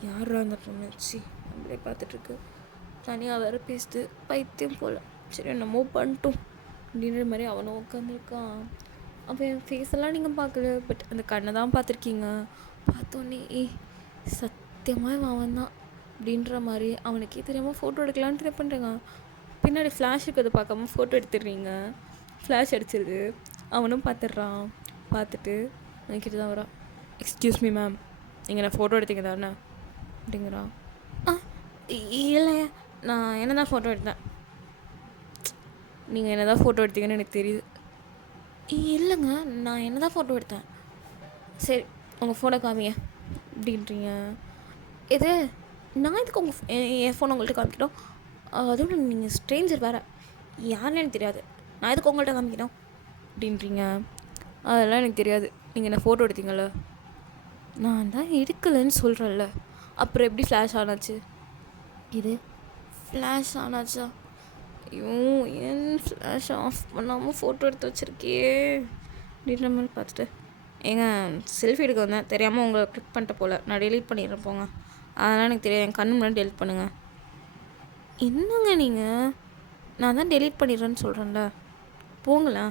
யாரா அந்த பொண்ணு, சி நம்மளே பார்த்துட்ருக்கு, தனியாக வேறு பேசுது, பைத்தியம் போல், சரி என்னமோ பண்ணிட்டோம் அப்படின்ற மாதிரி அவனும் உட்காந்துருக்கான். அவன் ஃபேஸெல்லாம் நீங்கள் பார்க்கல, பட் அந்த கண்ணை தான் பார்த்துருக்கீங்க. பார்த்தோன்னே சத்தியமாக அவன் தான் அப்படின்ற மாதிரி அவனுக்கே தெரியாமல் ஃபோட்டோ எடுக்கலான்னு ட்ரை பண்ணுறேங்க. பின்னாடி ஃப்ளாஷ் இருக்கிறத பார்க்காம ஃபோட்டோ எடுத்துடுறீங்க. ஃப்ளாஷ் அடிச்சிருது. அவனும் பார்த்துட்றான். பார்த்துட்டு அவன்கிட்ட தான் வரான். எக்ஸ்கியூஸ் மீ மேம், நீங்கள் நான் ஃபோட்டோ எடுத்தீங்க தானே அப்படிங்கிறான். இல்லையா, நான் என்ன தான் ஃபோட்டோ எடுத்தேன். நீங்கள் என்ன தான் ஃபோட்டோ எடுத்தீங்கன்னு எனக்கு தெரியுது. இல்லைங்க, நான் என்ன தான் ஃபோட்டோ எடுத்தேன். சரி உங்கள் ஃபோனை காமிங்க அப்படின்றீங்க. எது, நான் இதுக்கு என் ஃபோனை உங்கள்கிட்ட காமிக்கணும், அதுவும் நீங்கள் ஸ்ட்ரேஞ்சர் வேறு, யாருன்னு எனக்கு தெரியாது, நான் எதுக்கு உங்கள்கிட்ட காமிக்கணும் அப்படின்றீங்க. அதெல்லாம் எனக்கு தெரியாது, நீங்கள் என்ன ஃபோட்டோ எடுத்தீங்கள, நான் தான் எடுக்கலைன்னு சொல்கிறேன்ல, அப்புறம் எப்படி ஃப்ளாஷ் ஆனாச்சு. இது ஃப்ளாஷ் ஆனாச்சா, ஐயோ ஏன் ஃப்ளாஷ் ஆஃப் பண்ணாமல் ஃபோட்டோ எடுத்து வச்சுருக்கே அப்படின்ற மாதிரி பார்த்துட்டு, ஏங்க செல்ஃபி எடுக்க வந்தேன், தெரியாமல் உங்களை கிளிக் பண்ணிட்ட போல், நான் டெலீட் பண்ணிடுறேன் போங்க, அதெல்லாம் எனக்கு தெரியாது, என் கண்ணு முன்னாடி டெலீட் பண்ணுங்கள். என்னங்க நீங்கள், நான் தான் டெலீட் பண்ணிடுறேன்னு சொல்கிறேன்ல, போங்களா,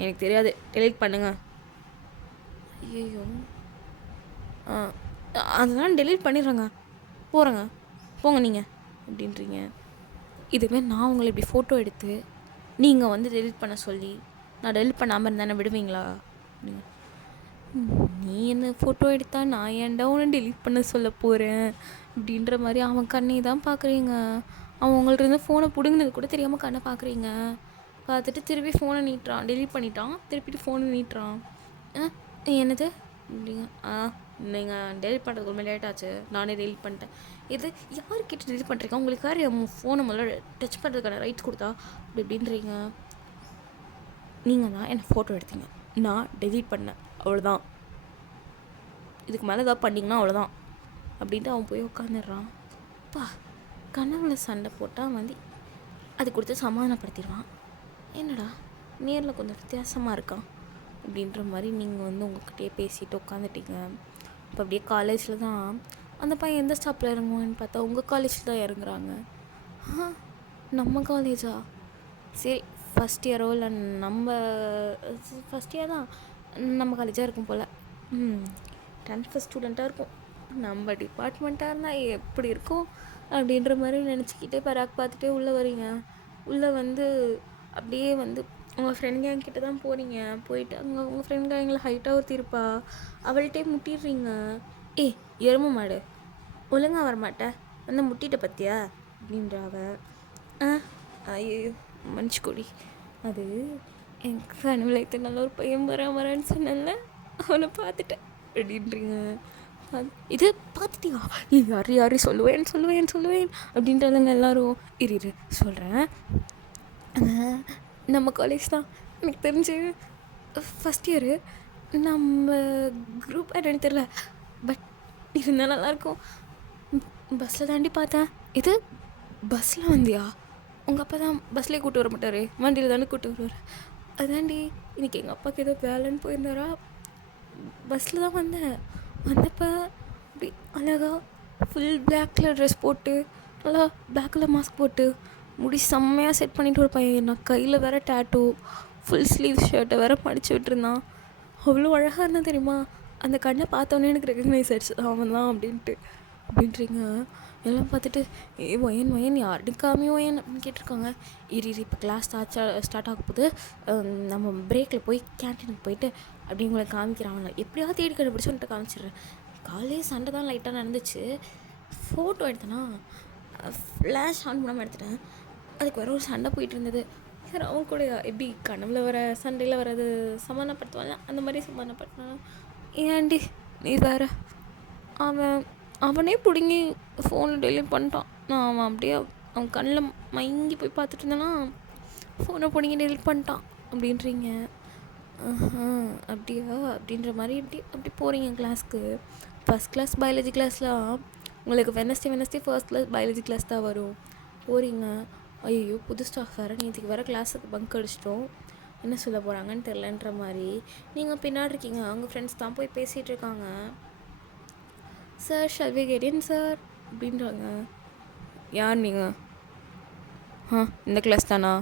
எனக்கு தெரியாது, டெலீட் பண்ணுங்க. ஐயோ அதெல்லாம் டெலீட் பண்ணிடுறேங்க, போகிறேங்க, போங்க நீங்கள் அப்படின்றீங்க. இதுவே நான் உங்களை இப்படி ஃபோட்டோ எடுத்து நீங்கள் வந்து டெலிட் பண்ண சொல்லி நான் டெலிட் பண்ணாமல் இருந்தானே விடுவீங்களா அப்படிங்க. நீ என்ன ஃபோட்டோ எடுத்தா நான் ஏன்டா உன்னை டெலிட் பண்ண சொல்ல போகிறேன் அப்படின்ற மாதிரி அவன் கண்ணை தான் பார்க்குறீங்க. அவன் உங்கள்ட்ட இருந்து ஃபோனை பிடுங்கினது கூட தெரியாமல் கண்ணை பார்க்குறீங்க. பார்த்துட்டு திருப்பி ஃபோனை நீட்டுறான், டெலிட் பண்ணிட்டான், திருப்பிட்டு ஃபோனை நீட்டுறான். என்னது அப்படிங்க. நீங்கள் டெலிட் பண்ணுறதுக்கு ரொம்ப லேட் ஆச்சு, நானே டெலிட் பண்ணிட்டேன். இது யார்கிட்ட டெலிட் பண்ணுறீங்க, உங்களுக்கு யார் என் ஃபோனை முதல்ல டச் பண்ணுறதுக்கான ரைட்ஸ் கொடுத்தா அப்படி இப்படின்றீங்க. நீங்கள் தான் என்னை ஃபோட்டோ எடுத்தீங்க, நான் டெலிட் பண்ணேன், அவ்வளோதான், இதுக்கு மேலே ஏதாவது பண்ணிங்கன்னா அவ்வளோதான் அப்படின்ட்டு அவன் போய் உட்காந்துடுறான். கனவுல சண்டை போட்டால் வந்து அது கொடுத்து சமாதானப்படுத்திடுவான். என்னடா நேரில் கொஞ்சம் வித்தியாசமாக இருக்கான் அப்படின்ற மாதிரி நீங்கள் வந்து உங்கள்கிட்டயே பேசிட்டு உட்காந்துட்டீங்க. இப்போ அப்படியே காலேஜில் தான் அந்த பையன் எந்த ஸ்டாப்பில் இறங்குவான்னு பார்த்தா உங்கள் காலேஜில் தான் இறங்குறாங்க. நம்ம காலேஜா, சரி ஃபஸ்ட் இயரோ இல்லை நம்ம ஃபஸ்ட் இயர் தான் நம்ம காலேஜாக இருக்கும் போல், 10th ஸ்டூடெண்ட்டாக இருக்கும், நம்ம டிபார்ட்மெண்ட்டாக இருந்தால் எப்படி இருக்கும் அப்படின்ற மாதிரி நினச்சிக்கிட்டே பராக் பார்த்துட்டே உள்ளே வரீங்க. உள்ளே வந்து அப்படியே வந்து உங்கள் ஃப்ரெண்ட் கேங் கிட்ட தான் போகிறீங்க. போயிட்டு அங்கே உங்கள் ஃப்ரெண்ட் கேங்கில் ஹைட்டாக ஒருத்தி இருப்பா, அவள்கிட்டே முட்டிடுறீங்க. எருமை மாடு ஒழுங்காக வரமாட்டேன் வந்து முட்டிட்ட பற்றியா அப்படின்றாவ. ஐயோ மன்னிச்சுக்கோடி, அது என் கனவுல இத்தனை நல்ல ஒரு பையன் வரேன்னு சொன்னேன்ல, அவனை பார்த்துட்டேன் அப்படின்றீங்க. இது பார்த்துட்டியா, யாரையும் சொல்லுவேன் அப்படின்றவங்க எல்லோரும் இரு சொல்கிறேன். நம்ம காலேஜ் தான் எனக்கு தெரிஞ்சு ஃபஸ்ட் இயரு, நம்ம குரூப் என்னன்னு தெரில, பட் இருந்தால் நல்லாயிருக்கும். பஸ்ஸில் தாண்டி பார்த்தேன். இது பஸ்ஸில் வந்தியா, உங்கள் அப்பா தான் பஸ்லேயே கூப்பிட்டு வர மாட்டார், வண்டியில் தானே கூப்பிட்டு வருவார். அதாண்டி இன்றைக்கி எங்கள் அப்பாவுக்கு ஏதோ வேலைன்னு போயிருந்தாரா, பஸ்ஸில் தான் வந்தேன். வந்தப்போ அப்படி அழகா ஃபுல் பிளாக் கலர் ட்ரெஸ் போட்டு நல்லா பிளாக் கலர் மாஸ்க் போட்டு முடி செம்மையாக செட் பண்ணிட்டு ஒரு பையன். நான் கையில் வேறு டேட்டூ ஃபுல் ஸ்லீவ் ஷர்ட்டை வேறு மடித்து விட்டுருந்தான். அவ்வளோ அழகாக இருந்தால் தெரியுமா. அந்த கண்ணை பார்த்தோன்னே எனக்கு ரெகக்னைஸ் ஆகிடுச்சு அவன் தான் அப்படின்றீங்க. எல்லாம் பார்த்துட்டு ஒயன் யாருன்னு காமி ஒயன் அப்படின்னு கேட்டிருக்காங்க. இரு இப்போ கிளாஸ் ஸ்டார்ட் ஆக போது, நம்ம பிரேக்கில் போய் கேன்டீனுக்கு போயிட்டு அப்படி உங்களை காமிக்கிறாங்க. எப்படியாவது தேடி கண்டுபிடிச்சி வந்துட்டு காமிச்சிடுறேன். காலையே சண்டை தான் லைட்டாக நடந்துச்சு. ஃபோட்டோ எடுத்தேன்னா ஃப்ளாஷ் ஆன் பண்ணாமல் எடுத்துட்டேன். அதுக்கு வேறு ஒரு சண்டை போயிட்டு இருந்தது. சார் அவங்க கூட எப்படி கனவுல வர சண்டையில் வர்றது சமாதானப்படுத்துவாங்க, அந்த மாதிரி சமாதானப்படுத்தினாலும் ஏன்டி நீ வேறு அவனே பிடுங்கி ஃபோனில் டெலிட் பண்ணிட்டான். அவன் அப்படியே அவன் கண்ணில் மயங்கி போய் பார்த்துட்டு இருந்தேன்னா ஃபோனை பிடுங்கி டெலிட் பண்ணிட்டான் அப்படின்றீங்க. அப்படியா அப்படின்ற மாதிரி அப்படி போகிறீங்க கிளாஸ்க்கு. ஃபஸ்ட் கிளாஸ் பயாலஜி கிளாஸ்லாம் உங்களுக்கு Wednesday first class biology class தான் வரும். போகிறீங்க. ஐயோ புது ஸ்டாஃப் வேறு, நேற்றுக்கு வேறு கிளாஸுக்கு பங்க் அடிச்சிட்டோம், என்ன சொல்ல போகிறாங்கன்னு தெரிலன்ற மாதிரி நீங்கள் பின்னாடி இருக்கீங்க. அவங்க ஃப்ரெண்ட்ஸ் தான் போய் பேசிகிட்டு இருக்காங்க. Sir shall we get in sir அப்படின்றாங்க. யார் நீங்கள்? இந்த கிளாஸ் தானா?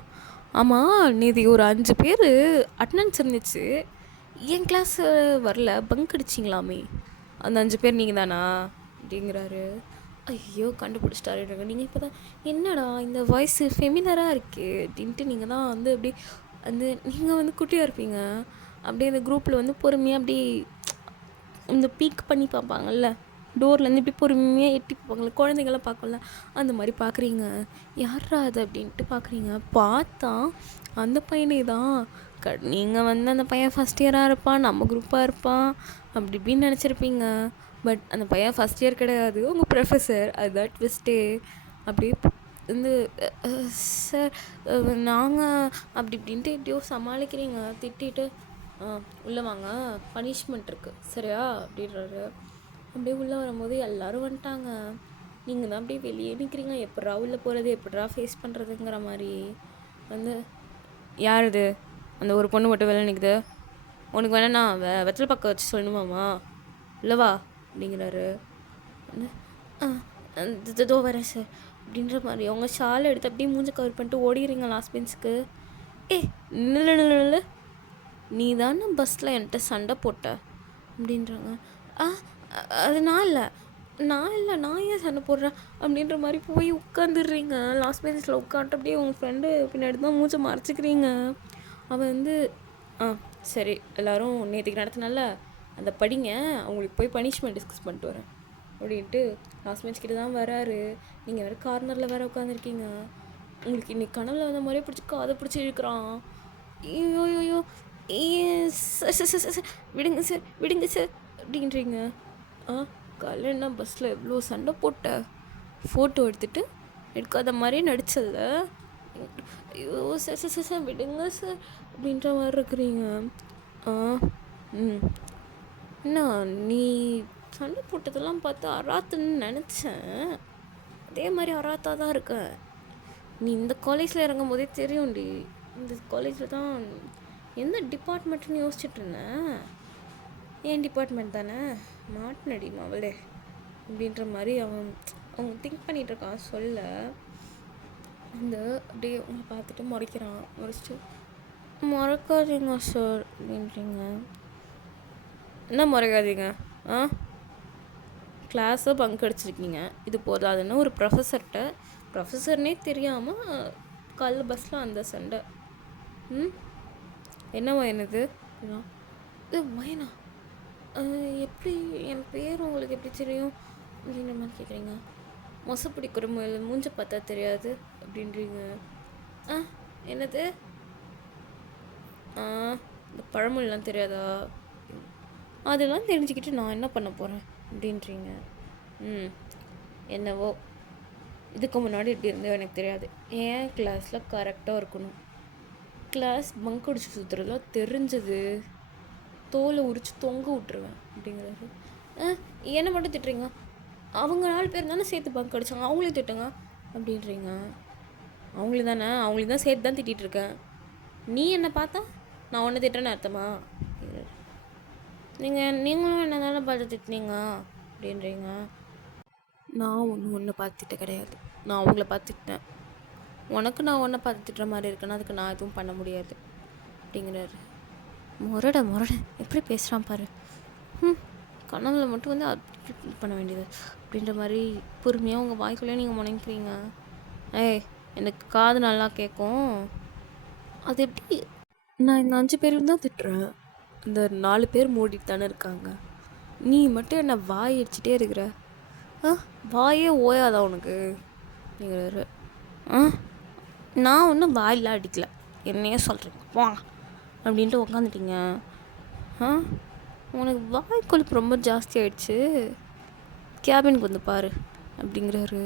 ஆமாம், நேற்று ஒரு 5 பேர் அட்டண்டன்ஸ் இருந்துச்சு, என் கிளாஸ் வரல, பங்க் அடிச்சிங்களாமே, அந்த 5 பேர் நீங்கள் தானா அப்படிங்கிறாரு. ஐயோ கண்டுபிடிச்சிட்டாருங்க. நீங்கள் இப்போ தான் என்னடா இந்த வாய்ஸ் ஃபெமிலராக இருக்குது அப்படின்ட்டு நீங்கள் தான் அப்படி நீங்கள் குட்டியாக இருப்பீங்க, அப்படியே இந்த குரூப்பில் பொறுமையாக அப்படி இந்த பீக் பண்ணி பார்ப்பாங்கல்ல, டோர்லேருந்து இப்படி பொறுமையாக எட்டி பார்ப்பாங்கள, குழந்தைங்களாம் பார்க்கல, அந்த மாதிரி பார்க்குறீங்க. யாரா அது அப்படின்ட்டு பார்க்குறீங்க. பார்த்தா அந்த பையனே தான். நீங்கள் அந்த பையன் ஃபஸ்ட் இயராக இருப்பான், நம்ம குரூப்பாக இருப்பான் அப்படி இப்படின்னு நினச்சிருப்பீங்க. பட் அந்த பையன் ஃபஸ்ட் இயர் கிடையாது, உங்கள் ப்ரொஃபஸர். அதுதான் ட்விஸ்ட்டே. அப்படியே சார் நாங்கள் அப்படி இப்படின்ட்டு எப்படியோ சமாளிக்கிறீங்க. திட்டிட்டு உள்ளே வாங்க, பனிஷ்மெண்ட் இருக்குது சரியா அப்படின்றாரு. அப்படியே உள்ளே வரும்போது எல்லோரும் வந்துட்டாங்க. நீங்கள் தான் அப்படியே வெளியே நிற்கிறீங்க. எப்படா உள்ளே போகிறது, எப்படா ஃபேஸ் பண்ணுறதுங்கிற மாதிரி. யார் இது? அந்த ஒரு பொண்ணு மட்டும் வெளில நிற்குது, உனக்கு வேணா வெத்தலை பக்கம் வச்சு சொல்லணுமாம்மா, இல்லைவா அப்படிங்கிறாரு. இதோ வரேன் சார் அப்படின்ற மாதிரி அவங்க ஷாலை எடுத்து அப்படியே மூஞ்ச கவர் பண்ணிட்டு ஓடிடுறீங்க லாஸ்ட் பெஞ்சுக்கு. நில்லு, நீ தானே பஸ்ஸில் என்கிட்ட சண்டை போட்ட அப்படின்றாங்க. அது நான் ஏன் சண்டை போடுறேன் அப்படின்ற மாதிரி போய் உட்காந்துடுறீங்க லாஸ்ட் பெஞ்சில். உட்காந்துட்டு அப்படியே உங்கள் ஃப்ரெண்டு பின்னாடி தான் மூச்சை மறைச்சிக்கிறீங்க. அவன் சரி எல்லோரும் நேற்றுக்கு நடத்தினால அந்த படிங்க, அவங்களுக்கு போய் பனிஷ்மெண்ட் டிஸ்கஸ் பண்ணிட்டு வரேன் அப்படின்ட்டு லாஸ்ட் பெஞ்ச் கிட்ட தான் வராரு. நீங்கள் வேறு கார்னரில் வேறு உட்காந்துருக்கீங்க. உங்களுக்கு இன்றைக்கி கனவுல வந்த மாதிரியே பிடிச்சி காதை பிடிச்சி இழுக்கிறான். ஐயோ சார் விடுங்க சார் அப்படின்றீங்க. காலையில் என்ன பஸ்ஸில் எவ்வளோ சண்டை போட்ட, ஃபோட்டோ எடுக்காத மாதிரியே நடிச்சல. ஐயோ சார் விடுங்க சார் அப்படின்ற மாதிரி இருக்கிறீங்க. என்ன நீ சண்டை போட்டதெல்லாம் பார்த்து அராத்துன்னு நினச்சேன், அதே மாதிரி அராத்தா தான் இருக்க. நீ இந்த காலேஜில் இறங்கும் போதே தெரியும்டி, இந்த காலேஜில் தான் எந்த டிபார்ட்மெண்ட்டுன்னு யோசிச்சுட்டு இருந்தேன். ஏன் டிபார்ட்மெண்ட் தானே மாட்டினடி அவளே அப்படின்ற மாதிரி அவங்க திங்க் பண்ணிகிட்ருக்கான். சொல்ல அப்படியே அவங்க பார்த்துட்டு முறைக்கிறான். முறைச்சிட்டு முறைக்காதீங்க சார் அப்படின்றீங்க. என்ன முறைக்காதீங்க? கிளாஸை பங்க் அடிச்சிருக்கீங்க, இது போதாதுன்னு ஒரு ப்ரொஃபஸர்னே தெரியாமல் காலைல பஸ்ஸில் அந்த சண்டை. என்ன வயனது? இது வயனா? எப்படி என் பேர் உங்களுக்கு எப்படி தெரியும் அப்படின்ற மாதிரி கேட்குறீங்க. மொசப்பிடி குடும்பம் மூஞ்ச பார்த்தா தெரியாது அப்படின்றீங்க. என்னது இந்த பழமொழிலாம் தெரியாதா? அதெல்லாம் தெரிஞ்சுக்கிட்டு நான் என்ன பண்ண போகிறேன் அப்படின்றீங்க. என்னவோ இதுக்கு முன்னாடி இப்படி இருந்தோ எனக்கு தெரியாது. ஏன் கிளாஸில் கரெக்டாக இருக்கணும், கிளாஸ் பங்க் அடிச்சு சுற்றுறதுலாம் தெரிஞ்சது தோலை உரித்து தொங்க விட்டுருவேன் அப்படிங்கிறாரு. என்ன மட்டும் திட்டுறீங்க? அவங்க 4 பேர் தானே சேர்த்து பங்க் அடித்தாங்க, அவங்களையும் திட்டுங்க அப்படின்றீங்க. அவங்களுக்கு தான் சேர்த்து தான் திட்டிகிட்ருக்கேன். நீ என்னை பார்த்தா நான் ஒன்று திட்டுறேன்னு அர்த்தமா? நீங்களும் என்ன தானே பார்த்து திட்டினீங்க அப்படின்றீங்க. நான் ஒன்று பார்த்துட்டு கிடையாது, நான் அவங்கள பார்த்துக்கிட்டேன். உனக்கு நான் ஒன்றை பார்த்து திட்டுற மாதிரி இருக்குன்னா அதுக்கு நான் எதுவும் பண்ண முடியாது அப்படிங்கிறாரு. முரட எப்படி பேசுகிறான் பாரு. கனவுல மட்டும் வந்து அது பண்ண வேண்டியது அப்படின்ற மாதிரி பொறுமையாக உங்கள் வாய்க்குள்ளே நீங்கள் முனைக்கிறீங்க. ஏய், எனக்கு காது நல்லா கேட்கும். அது எப்படி? நான் இந்த 5 பேரும் தான் திட்டுறேன், இந்த 4 பேர் மூடிட்டு தானே இருக்காங்க. நீ மட்டும் என்ன வாய் அடிச்சுட்டே இருக்கிற. வாயே ஓயாதா உனக்கு அப்படிங்கிறாரு. நான் ஒன்றும் வாயிலாம் அடிக்கல, என்னையே சொல்கிறேன் வாங்க அப்படின்ட்டு உக்காந்துட்டீங்க. உனக்கு வாய் கொழுப்பு ரொம்ப ஜாஸ்தி ஆயிடுச்சு, கேபினுக்கு வந்து பாரு அப்படிங்கிறாரு.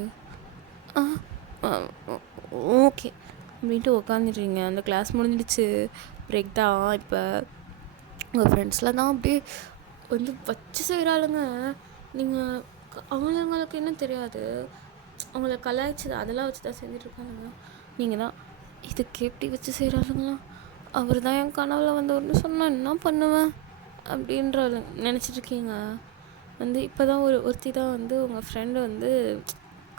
ஓகே அப்படின்ட்டு உக்காந்துட்றீங்க. அந்த கிளாஸ் முடிஞ்சிடுச்சு, பிரேக் தான். இப்போ உங்கள் ஃப்ரெண்ட்ஸ்லாம் தான் அப்படியே வந்து வச்சு செய்கிறாளுங்க. நீங்கள் அவங்களுக்கு என்ன தெரியாது, அவங்கள கலாய்ச்சது அதெல்லாம் வச்சு தான் செஞ்சுட்ருக்காங்க. நீங்கள் தான் இதுக்கு எப்படி வச்சு செய்கிறாளுங்களா, அவர் தான் என் கனவில் வந்தவர்னு சொன்னால் என்ன பண்ணுவேன் அப்படின்ற நினச்சிட்ருக்கீங்க. வந்து இப்போ தான் ஒருத்தி தான் வந்து உங்கள் ஃப்ரெண்டு வந்து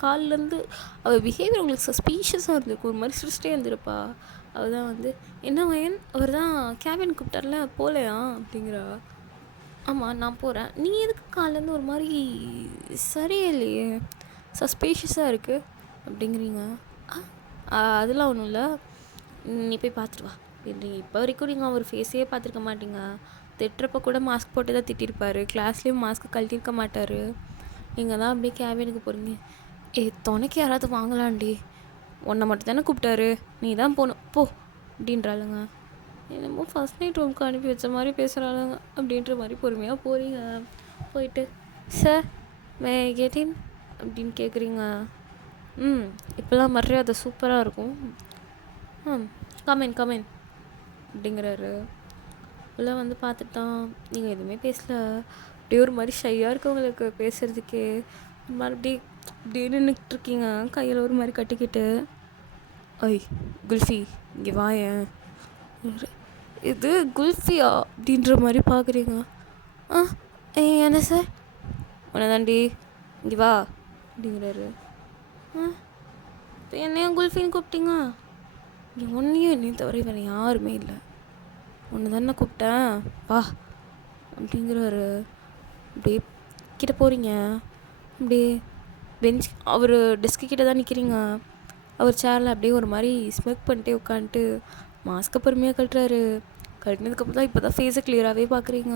காலிலேருந்து அவள் பிஹேவியர் உங்களுக்கு சஸ்பீஷியஸாக இருந்திருக்கும், ஒரு மாதிரி சிரிச்சிட்டே இருந்திருப்பா. அவள் தான் வந்து என்ன வயன், அவர் தான் கேபின் கூப்பிட்டார்ல போகலையா அப்படிங்கிறா. ஆமாம் நான் போகிறேன், நீ எதுக்கு காலிலேருந்து ஒரு மாதிரி சரியில்லையே, சஸ்பீஷியஸாக இருக்குது அப்படிங்கிறீங்க. அதெல்லாம் ஒன்றும் இல்லை, நீ போய் பார்த்துட்டு வா அப்படின்றீங்க. இப்போ வரைக்கும் நீங்கள் அவர் ஃபேஸே பார்த்துருக்க மாட்டீங்க. திட்டுறப்ப கூட மாஸ்க் போட்டு தான் திட்டிருப்பார், கிளாஸ்லேயும் மாஸ்க் கழட்டியிருக்க மாட்டார். நீங்கள் தான் அப்படியே கேபினுக்கு போகிறீங்க. துணைக்கு யாராவது வாங்கலாண்டி, உன்னை மட்டும் தானே கூப்பிட்டாரு, நீ தான் போகணும் போ அப்படின்றாளுங்க. என்னமோ ஃபஸ்ட் நைட் ரூமுக்கு அனுப்பி வச்ச மாதிரி பேசுகிறாளுங்க அப்படின்ற மாதிரி பொறுமையாக போகிறீங்க. போயிட்டு சார் மே கெட்டின் அப்படின்னு கேட்குறீங்க. இப்போல்லாம் மரியாதை சூப்பராக இருக்கும். கமென் அப்படிங்கிறாரு. உள்ள வந்து பார்த்துட்டான், நீங்கள் எதுவுமே பேசல, அப்படியே ஒரு மாதிரி ஷையாக இருக்கவங்களுக்கு பேசுகிறதுக்கே மறுபடியும் அப்படியே நின்றுட்டுருக்கீங்க, கையில் ஒரு மாதிரி கட்டிக்கிட்டு. ஐய் குல்ஃபி இங்கே வாயேன். இது குல்ஃபியா அப்படின்ற மாதிரி பார்க்குறீங்க. என்ன சார், உன்னை தாண்டி இங்கே வா அப்படிங்கிறாரு. இப்போ என்னையும் குல்ஃபின்னு கூப்பிட்டீங்க, இங்கே ஒன்றையும் என்னையும் தவிர வேறு யாருமே இல்லை, ஒன்று தானே கூப்பிட்டேன் வா அப்படிங்கிறாரு. அப்படியே கிட்ட போகிறீங்க, அப்படியே பெஞ்ச் அவர் டெஸ்க்கு கிட்ட தான் நிற்கிறீங்க. அவர் சேரில் அப்படியே ஒரு மாதிரி ஸ்மோக் பண்ணிட்டே உட்காந்துட்டு மாஸ்க்கை பொறுமையாக கட்டுறாரு. கட்டினதுக்கப்புறம் தான் இப்போ தான் ஃபேஸை கிளியராகவே பார்க்குறீங்க.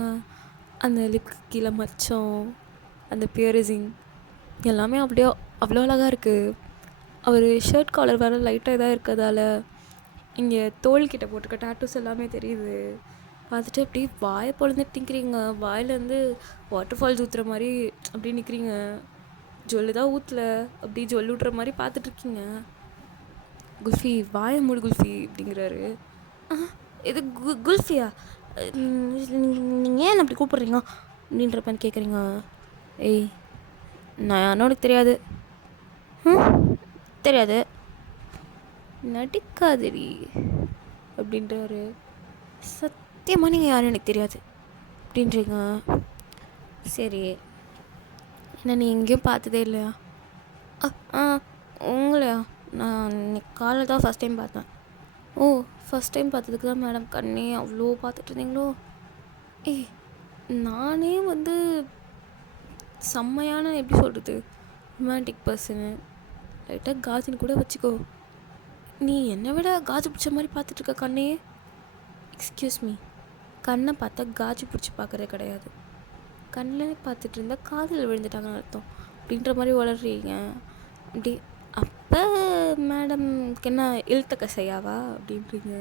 அந்த லிப்க்கு கீழே மச்சம், அந்த பியரிசிங் எல்லாமே அப்படியே அவ்வளோ அழகாக இருக்குது. அவர் ஷர்ட் காலர் வேறு லைட்டாக இதாக இருக்கிறதால இங்கே தோள்கிட்ட போட்டுக்க டாட்டூஸ் எல்லாமே தெரியுது. பார்த்துட்டு அப்படியே வாயை பொழுதுட்டு நிற்கிறீங்க, வாயிலேருந்து வாட்டர் ஃபால்ஸ் ஊற்றுற மாதிரி அப்படி நிற்கிறீங்க. ஜொல்லு தான் ஊற்றல, அப்படி ஜொல்லு விட்ற மாதிரி பார்த்துட்ருக்கீங்க. குல்ஃபி வாயை மூடு குல்ஃபி அப்படிங்கிறாரு. இது குல்ஃபியா, நீங்கள் ஏன் அப்படி கூப்பிட்றீங்க அப்படின்றப்பன்னு கேட்குறீங்க. ஏய் நான் என்னோட தெரியாது. தெரியாது நடிக்காதடி அப்படின்றாரு. சத்தியமாக நீங்கள் யாரும் எனக்கு தெரியாது அப்படின்றீங்க. சரி என்ன நீ எங்கேயும் பார்த்ததே இல்லையா? உங்களையா, நான் இன்னைக்கு காலையில் தான் ஃபஸ்ட் டைம் பார்த்தேன். ஓ ஃபஸ்ட் டைம் பார்த்ததுக்கு தான் மேடம் கண்ணே அவ்வளோ பார்த்துட்டு இருந்தீங்களோ? ஏய் நானே வந்து செம்மையான எப்படி சொல்கிறது ரொமான்டிக் பர்சனு, லைட்டாக காஜின்னு கூட வச்சுக்கோ. நீ என்னை விட காஜு பிடிச்ச மாதிரி பார்த்துட்ருக்க கண்ணே. எக்ஸ்கியூஸ் மீ, கண்ணை பார்த்தா காஜு பிடிச்சி பார்க்குறதே கிடையாது, கண்ணில் பார்த்துட்டு இருந்தால் காதில் விழுந்துட்டாங்கன்னு அர்த்தம் அப்படின்ற மாதிரி வளர்றீங்க. அப்படி அப்போ மேடம்க்கு என்ன இழுத்த கசையாவா அப்படின்றீங்க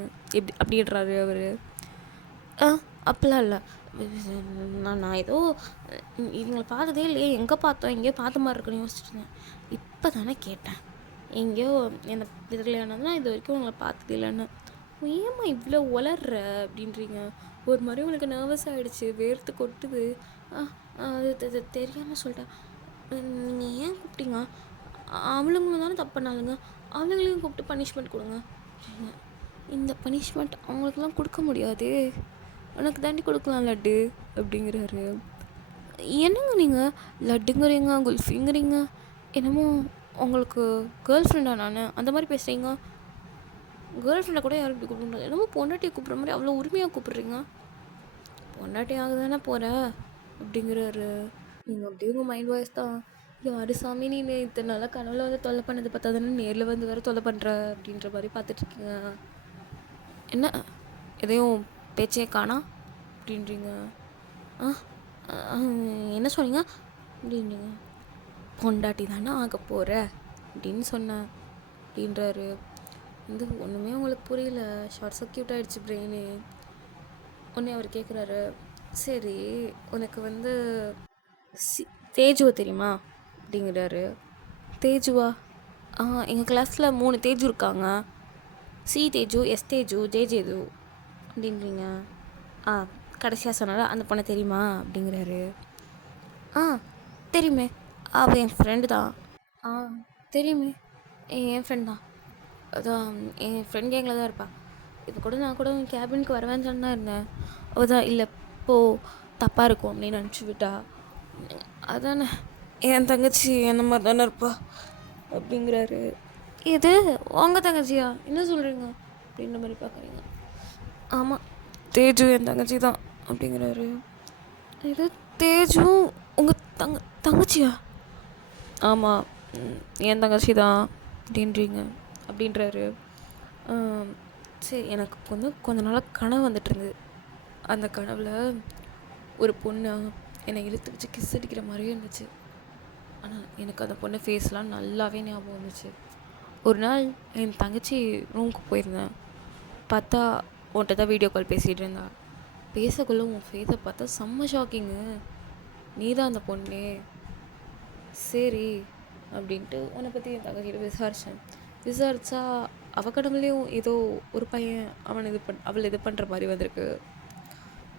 அப்படின்றாரு அவர். அப்பெல்லாம் இல்லை, நான் ஏதோ இவங்களை பார்த்ததே இல்லையே, எங்கே பார்த்தோம் எங்கேயோ பார்த்த மாதிரி இருக்குன்னு யோசிச்சுட்டு இருந்தேன். இப்போ தானே கேட்டேன், எங்கேயோ என்னை தெரியலன்னா இது வரைக்கும் உங்களை பார்த்தது இல்லைன்னு. ஏம்மா இவ்வளோ உளர்ற அப்படின்றீங்க. ஒரு மாதிரி உங்களுக்கு நர்வஸ் ஆகிடுச்சு, வேர்த்து கொட்டுது. அது தெரியாமல் சொல்லிட்டேன். நீங்கள் ஏன் கூப்பிட்டீங்க? அவளுங்களும் தானே தப்பு பண்ணாலுங்க, அவளுங்களையும் கூப்பிட்டு பனிஷ்மெண்ட் கொடுங்க. இந்த பனிஷ்மெண்ட் அவங்களுக்குலாம் கொடுக்க முடியாது, உனக்கு தாண்டி கொடுக்கலாம் லட்டு அப்படிங்கிறாரு. என்னங்க நீங்கள் லட்டுங்கிறீங்க, குல்ஃபிங்கிறீங்க, என்னமோ உங்களுக்கு கேர்ள் ஃப்ரெண்டா நான் அந்த மாதிரி பேசுகிறீங்க. கேர்ள் ஃப்ரெண்டை கூட யாரும் இப்படி கூப்பிட முடியாது. என்னமோ பொண்டாட்டியை கூப்பிட்ற மாதிரி அவ்வளோ உரிமையாக கூப்பிட்றீங்க. பொண்டாட்டியாக தானே போகிற அப்படிங்கிறாரு. நீங்கள் அப்படியே உங்கள் மைண்ட் வாய்ஸ் தான், யாரு சாமி நீ இத்தனை நாளாக கனவுல வந்து தொல்லை பண்ணது பார்த்தா தானே நேரில் வந்து வேறு தொல்லை பண்ணுற அப்படின்ற மாதிரி பார்த்துட்ருக்கீங்க. என்ன எதையும் பேச்சே காணா அப்படின்றீங்க. ஆ என்ன சொன்னீங்க அப்படின்றீங்க. பொண்டாட்டி தானே ஆக போகிற அப்படின்னு சொன்னேன் அப்படின்றாரு. வந்து ஒன்றுமே உங்களுக்கு புரியல, ஷார்ட் சர்க்கியூட் ஆகிடுச்சு பிரெயினு. உடனே அவர் கேட்குறாரு, சரி உனக்கு வந்து தேஜுவை தெரியுமா அப்படிங்கிறாரு. தேஜுவா? எங்கள் கிளாஸில் 3 தேஜு இருக்காங்க. சி தேஜு, எஸ் தேஜு, ஜேஜேது அப்படின்றீங்க. கடைசியாக சொன்னால அந்த பொண்ணை தெரியுமா அப்படிங்கிறாரு. தெரியுமே, அவள் என் ஃப்ரெண்டு தான். தெரியுமே, என் ஃப்ரெண்ட் தான். அதான் என் ஃப்ரெண்ட் கேங்கில் தான் இருப்பாள். இப்போ கூட நான் கூட கேபினுக்கு வரவேன்னு சொன்னா இருந்தேன். அவள் தான் இல்லை போ தப்பாக இருக்கும் அப்படின்னு நினச்சி விட்டா. அதானே என் தங்கச்சி என்ன மாதிரி தானே இருப்பா அப்படிங்கிறாரு. இது உங்கள் தங்கச்சியா? என்ன சொல்கிறீங்க அப்படின்ற மாதிரி பார்க்குறீங்க. ஆமாம், தேஜு என் தங்கச்சி தான் அப்படிங்கிறாரு. இது தேஜு உங்கள் தங்கச்சியா? ஆமாம், என் தங்கச்சி தான் அப்படின்றாரு. சரி, எனக்கு கொஞ்ச நாளாக கனவு வந்துட்டு இருந்தது. அந்த கனவில் ஒரு பொண்ணு என்னை இழுத்து வச்சு கிஸ் அடிக்கிற மாதிரியே இருந்துச்சு. ஆனால் எனக்கு அந்த பொண்ணு ஃபேஸ்லாம் நல்லாவே ஞாபகம் இருந்துச்சு. ஒரு நாள் என் தங்கச்சி ரூமுக்கு போயிருந்தேன். பார்த்தா உன்கிட்ட தான் வீடியோ கால் பேசிகிட்டு இருந்தா. பேசக்குள்ளே உன் ஃபேஸை பார்த்தா செம்ம ஷாக்கிங்கு. நீ தான் அந்த பொண்ணே. சரி அப்படின்ட்டு உன்னை பற்றி என் தங்கச்சிட்ட விசாரித்தா அவள் கடவுளையும் ஏதோ ஒரு பையன் அவளை இது பண்ணுற மாதிரி வந்திருக்கு.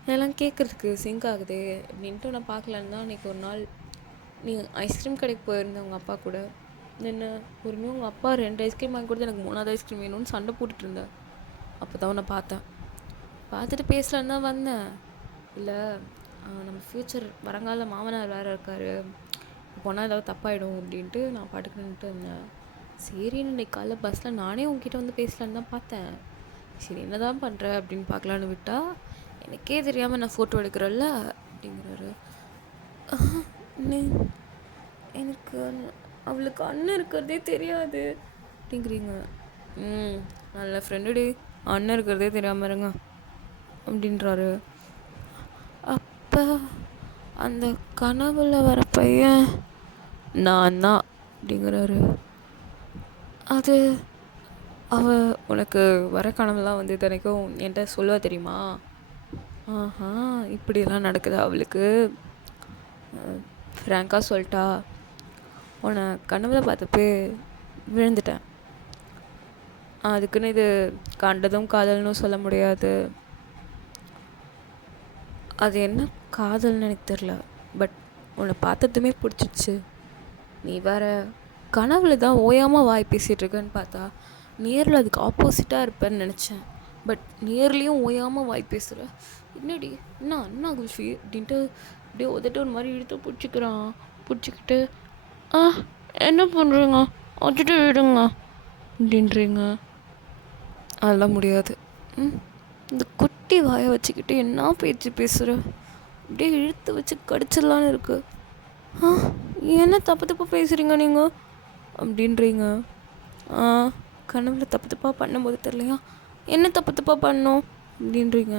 இதெல்லாம் கேட்குறதுக்கு சிங்க் ஆகுது அப்படின்ட்டு நான் பார்க்கலான்னு தான் அன்றைக்கி ஒரு நாள் நீ ஐஸ்கிரீம் கடைக்கு போயிருந்தேன் உங்கள் அப்பா கூட. என்ன ஒருமே உங்கள் அப்பா 2 ஐஸ்கிரீம் வாங்கி கொடுத்து எனக்கு 3வது ஐஸ்கிரீம் வேணும்னு சண்டை போட்டுட்டு இருந்தேன். அப்போ தான் உன்னை பார்த்துட்டு பேசலான்னு தான் வந்தேன். இல்லை நம்ம ஃப்யூச்சர் வருங்கால மாமனார் வேறு இருக்கார், போனால் ஏதாவது தப்பாயிடும் அப்படின்ட்டு நான் பாட்டுக்கு நின்றுட்டு இருந்தேன். சரின்னு இன்னைக்கு காலைல பஸ்ஸில் நானே உங்ககிட்ட வந்து பேசலான்னு தான் பார்த்தேன். சரி என்ன தான் பண்ணுற அப்படின்னு பார்க்கலான்னு விட்டா எனக்கே தெரியாமல் நான் ஃபோட்டோ எடுக்கிறேன்ல அப்படிங்கிறாரு. எனக்கு அவளுக்கு அண்ணன் இருக்கிறதே தெரியாது அப்படிங்கிறீங்க. நல்ல ஃப்ரெண்டுடி, அண்ணன் இருக்கிறதே தெரியாமல் இருங்க அப்படின்றாரு. அப்போ அந்த கனவுல வர பையன் நான் தான் அப்படிங்கிறாரு. அது உனக்கு வர கனவுலாம் வந்து தினைக்கும் என்கிட்ட சொல்லுவா தெரியுமா? இப்படியெல்லாம் நடக்குதா அவளுக்கு? ஃப்ராங்காக சொல்லிட்டா, உன்னை கனவுல பார்த்தப்பே விழுந்துட்டேன். அதுக்குன்னு இது கண்டதும் காதல்னு சொல்ல முடியாது. அது என்ன காதல்னு எனக்கு தெரில, பட் உன்னை பார்த்ததுமே பிடிச்சிடுச்சு. நீ வேறு கனவுல தான் ஓயாமல் வாய் பேசிகிட்டு இருக்கேன்னு பார்த்தா நேரில் அதுக்கு ஆப்போசிட்டாக இருப்பேன்னு நினச்சேன். பட் நேர்லேயும் ஓயாமல் வாய் பேசுகிற. என்னடி என்ன குல்ஃபி அப்படின்ட்டு அப்படியே உதட்டு ஒரு மாதிரி இழுத்து பிடிச்சிக்கிட்டு என்ன பண்ணுறீங்க, வச்சுட்டு விடுங்க அப்படின்றீங்க. அதெல்லாம் முடியாது. இந்த குட்டி வாயை வச்சுக்கிட்டு என்ன பேச்சு பேசுகிற, அப்படியே இழுத்து வச்சு கடிச்சிடலான்னு இருக்கு. என்ன தப்பு பேசுகிறீங்க நீங்கள் அப்படின்றீங்க. கனவுல தப்பாக பண்ணும்போது தெரியலையா என்ன தப்பாக பண்ணோம் அப்படின்றீங்க.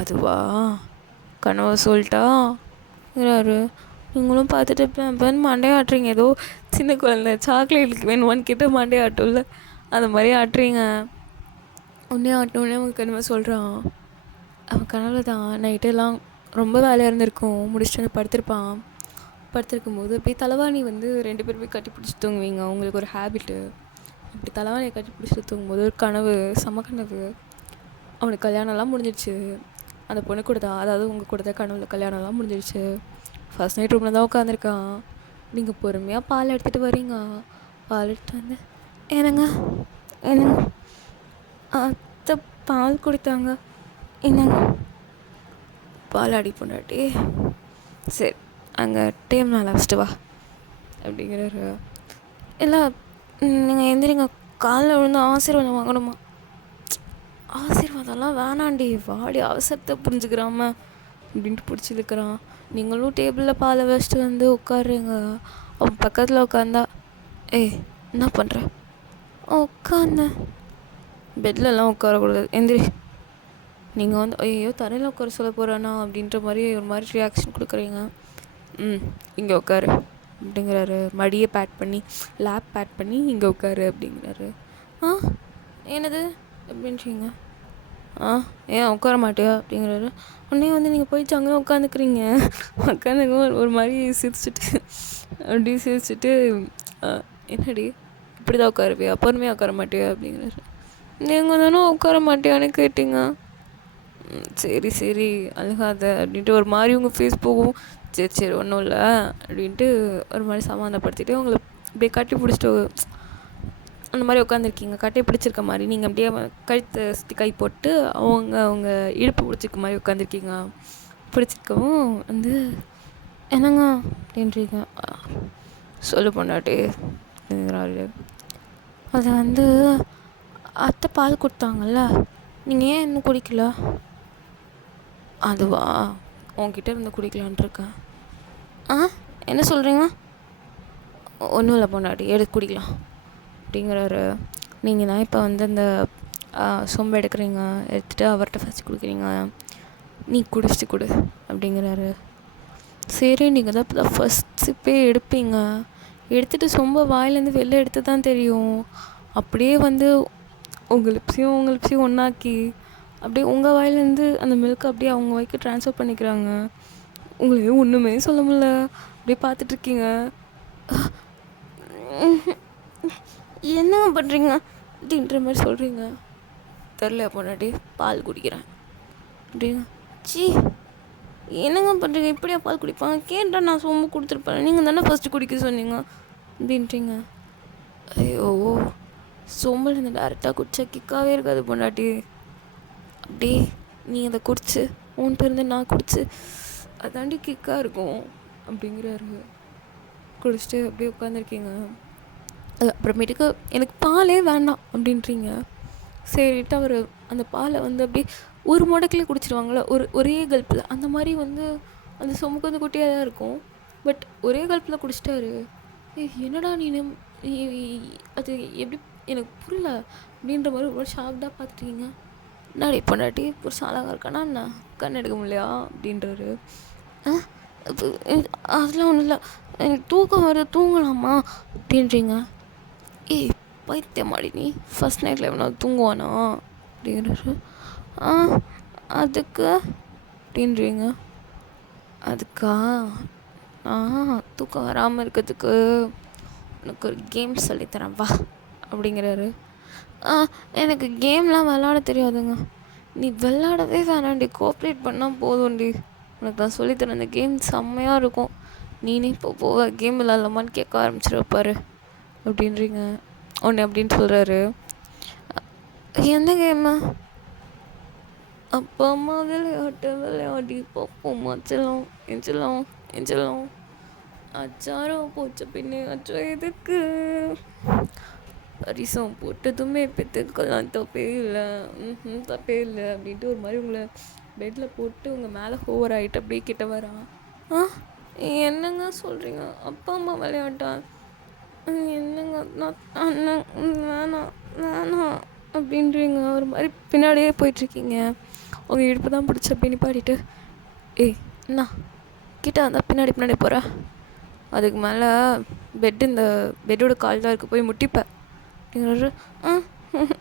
அதுவா கனவை சொல்லிட்டாரு. நீங்களும் பார்த்துட்டு பேன் மண்டையை ஆட்டுறீங்க. ஏதோ சின்ன குழந்தை சாக்லேட்டுக்கு வேணுமான்னு கேட்டு மண்டையை ஆட்டும்ல, அந்த மாதிரி ஆட்டுறீங்க. உடனே ஆட்டோடனே அவங்க கனவை சொல்கிறான். அவன் கனவுல தான் நைட்டெல்லாம் ரொம்ப வேலையாக இருந்திருக்கும், முடிச்சுட்டு வந்து படுத்திருக்கும்போது அப்படியே தலைவாணி வந்து 2 பேருமே கட்டி பிடிச்சி தூங்குவீங்க. அவங்களுக்கு ஒரு ஹேபிட்டு. அப்படி தலைவாணியை கட்டி பிடிச்சி தூங்கும்போது ஒரு கனவு, கனவு. அவனுக்கு கல்யாணம்லாம் முடிஞ்சிடுச்சு அந்த பொண்ணு கூட தான், அதாவது உங்கள் கூட தான் கனவுல கல்யாணம்லாம் முடிஞ்சிடுச்சு. ஃபர்ஸ்ட் நைட் ரூமில் தான் உட்காந்துருக்கான். நீங்கள் பொறுமையாக பால் எடுத்துகிட்டு வரீங்க. பால் எடுத்துகிட்டு வந்து என்னங்க அத்தை பால் குடித்தாங்க, என்னங்க பாலாடி பொண்டாட்டி. சரி அங்கே டேம் மேலே வச்சுட்டு வா அப்படிங்கிறாரு. இல்லை நீங்கள் எந்திரிங்க, காலில் விழுந்து ஆசீர்வாதம் வாங்கணுமா? ஆசீர்வாதம்லாம் வேணாண்டி, வாடி அவசரத்தை புரிஞ்சுக்கிறாம அப்படின்ட்டு பிடிச்சி இழுக்கிறான். நீங்களும் டேபிளில் பாலை வச்சுட்டு வந்து உட்காடுறீங்க. அவன் பக்கத்தில் உட்காந்தா, ஏய் என்ன பண்ணுற? உட்காந்தேன். பெட்லலாம் உட்காரக்கூடாது, எந்திரி. நீங்கள் வந்து ஐயோ தரையில் உட்கார சொல்ல போகிறானா அப்படின்ற மாதிரி ஒரு மாதிரி ரியாக்ஷன் கொடுக்குறீங்க. இங்கே உட்காரு அப்படிங்கிறாரு. மடியை பேட் பண்ணி லேப் பேட் பண்ணி இங்கே உட்காரு அப்படிங்கிறாரு. என்னது அப்படின்றீங்க. ஏன் உட்கார மாட்டியா அப்படிங்கிறாரு. உடனே வந்து நீங்கள் போயிட்டு அங்கே உட்காந்துக்கிறீங்க. உட்காந்துங்க ஒரு மாதிரி சிரிச்சுட்டு அப்படி சிரிச்சுட்டு, என்னடி இப்படி தான் உட்காருவியா, பொறுமையாக உட்கார மாட்டியா அப்படிங்கிறாரு. நீங்கள் தானே உட்கார மாட்டியான்னு கேட்டீங்க. சரி சரி அழுகாத அப்படின்ட்டு ஒரு மாதிரி உங்கள் ஃபேஸ் போகும். சரி சரி ஒன்றும் இல்லை அப்படின்ட்டு ஒரு மாதிரி சமாதானப்படுத்திட்டு உங்களை அப்படியே கட்டி பிடிச்சிட்டு அந்த மாதிரி உட்காந்துருக்கீங்க. கட்டையை பிடிச்சிருக்க மாதிரி நீங்கள் அப்படியே கழுத்தை சுற்றி கை போட்டு அவங்க இடுப்பு பிடிச்சிருக்க மாதிரி உட்காந்துருக்கீங்க. பிடிச்சிருக்கவும் வந்து என்னங்க அப்படின்றீங்க. சொல்லு பொண்டாட்டி அப்படிங்கிறாரு. அதை வந்து அத்தை பால் கொடுத்தாங்கல்ல, நீங்கள் ஏன் இன்னும் குடிக்கல? அதுவா, உங்ககிட்ட இருந்து குடிக்கலான்ட்ருக்கேன். என்ன சொல்கிறீங்க? ஒன்றும் இல்லை பொண்டாட்டி, எடுத்து குடிக்கலாம் அப்படிங்கிறாரு. நீங்கள் தான் இப்போ வந்து அந்த சொம்பு எடுக்கிறீங்க, எடுத்துகிட்டு அவர்கிட்ட ஃபஸ்ட்டு கொடுக்குறீங்க, நீ குடிச்சிட்டு கொடு அப்படிங்கிறாரு. சரி நீங்கள் தான் இப்போ தான் ஃபஸ்ட் சிப்பே எடுப்பீங்க, எடுத்துகிட்டு சொம்ப வாயிலேருந்து வெளில எடுத்து தான் தெரியும். அப்படியே வந்து உங்கள் லிப்ஸையும் ஒன்றாக்கி அப்படியே உங்கள் வாயிலேருந்து அந்த மில்க் அப்படியே அவங்க வாய்க்கு ட்ரான்ஸ்ஃபர் பண்ணிக்கிறாங்க. உங்களையும் ஒன்றுமே சொல்ல முடியல, அப்படியே பார்த்துட்ருக்கீங்க. என்னங்க பண்ணுறீங்க அப்படின்ற மாதிரி சொல்கிறீங்க. தெரில பொண்டாட்டி, பால் குடிக்கிறேன் அப்படிங்க. சி என்னங்க பண்ணுறீங்க, இப்படியா பால் குடிப்பாங்க? கேட்டால் நான் சொம்பு கொடுத்துருப்பேன், நீங்கள் தானே ஃபஸ்ட்டு குடிக்க சொன்னீங்க அப்படின்றீங்க. ஐயோ சொம்பில் இந்த டேரெக்டாக குடிச்சா கிக்காகவே இருக்காது பொண்டாட்டி. அப்படியே நீ அதை குடிச்சு உன் பேருந்து நான் குடிச்சு அதாண்டி கிக்காக இருக்கும் அப்படிங்கிறாரு. குடிச்சிட்டு அப்படியே உட்காந்துருக்கீங்க. அப்புறமேட்டுக்கு எனக்கு பாலே வேண்டாம் அப்படின்றீங்க. சரிட்டு அவர் அந்த பாலை வந்து அப்படியே ஒரு முடக்கில் குடிச்சிடுவாங்களே, ஒரே கல்ப்பில். அந்த மாதிரி வந்து அந்த சொமுக்கு வந்து குட்டியாக தான் இருக்கும், பட் ஒரே கல்ப்பில் குடிச்சிட்டாரு. என்னடா நீ அது எப்படி எனக்கு புரியல அப்படின்ற மாதிரி ஒரு ஷாக்டாக பார்த்துட்டீங்க. என்னாடி பொண்டாட்டி புருஷன் அழகாக இருக்கானா என்ன, கண் எடுக்க முடியலையா அப்படின்றாரு. அதெல்லாம் ஒன்றும் இல்லை, எனக்கு தூக்கம் வருது, தூங்கலாமா அப்படின்றீங்க. பைத்தியமாடி நீ, ஃபஸ்ட் நைட்டில் எவனா தூங்குவானா அப்படிங்கிறாரு. அதுக்கு அப்படின்றீங்க. அதுக்கா தூக்கம் வராமல் இருக்கிறதுக்கு எனக்கு ஒரு கேம் சொல்லித்தரேன் வா அப்படிங்கிறாரு. எனக்கு கேம்லாம் விளாட தெரியாதுங்க. நீ விளாடவே வேணாண்டி, கோஆப்ரேட் பண்ணால் போதும்டி, உனக்கு நான் சொல்லித்தரேன். அந்த கேம் செம்மையாக இருக்கும், நீனே இப்போ போவ கேம் விளாட்லாமான்னு கேட்க ஆரம்பிச்சிருப்பாரு அப்படின்றீங்க. ஒன்று அப்படின்னு சொல்கிறாரு. எந்த கேமு? அப்பா அம்மா விளையாடி பார்ப்போம், எஞ்சலாம் அச்சாரம் போச்ச பின்னே அச்சம் எதுக்கு, பரிசம் போட்டதுமே பெற்றுக்கலாம், தப்பே இல்லை அப்படின்ட்டு ஒரு மாதிரி உங்களை பெட்டில் போட்டு உங்கள் மேலே ஹோவர் ஆகிட்டு அப்படியே கிட்ட வரான். என்னங்க சொல்கிறீங்க, அப்பா அம்மா விளையாட்டா? என்னங்க நான் அண்ணன் வேணாம் அப்படின்றீங்க. ஒரு மாதிரி பின்னாடியே போயிட்டுருக்கீங்க. உங்கள் இடுப்பு தான் பிடிச்ச அப்படி நிப்பாட்டிட்டு, என்ன கிட்ட வந்தால் பின்னாடி போகிற, அதுக்கு மேலே இந்த பெட்டோட கால் தான் இருக்குது, போய் முட்டிப்பேன் அப்படிங்கிறாரு.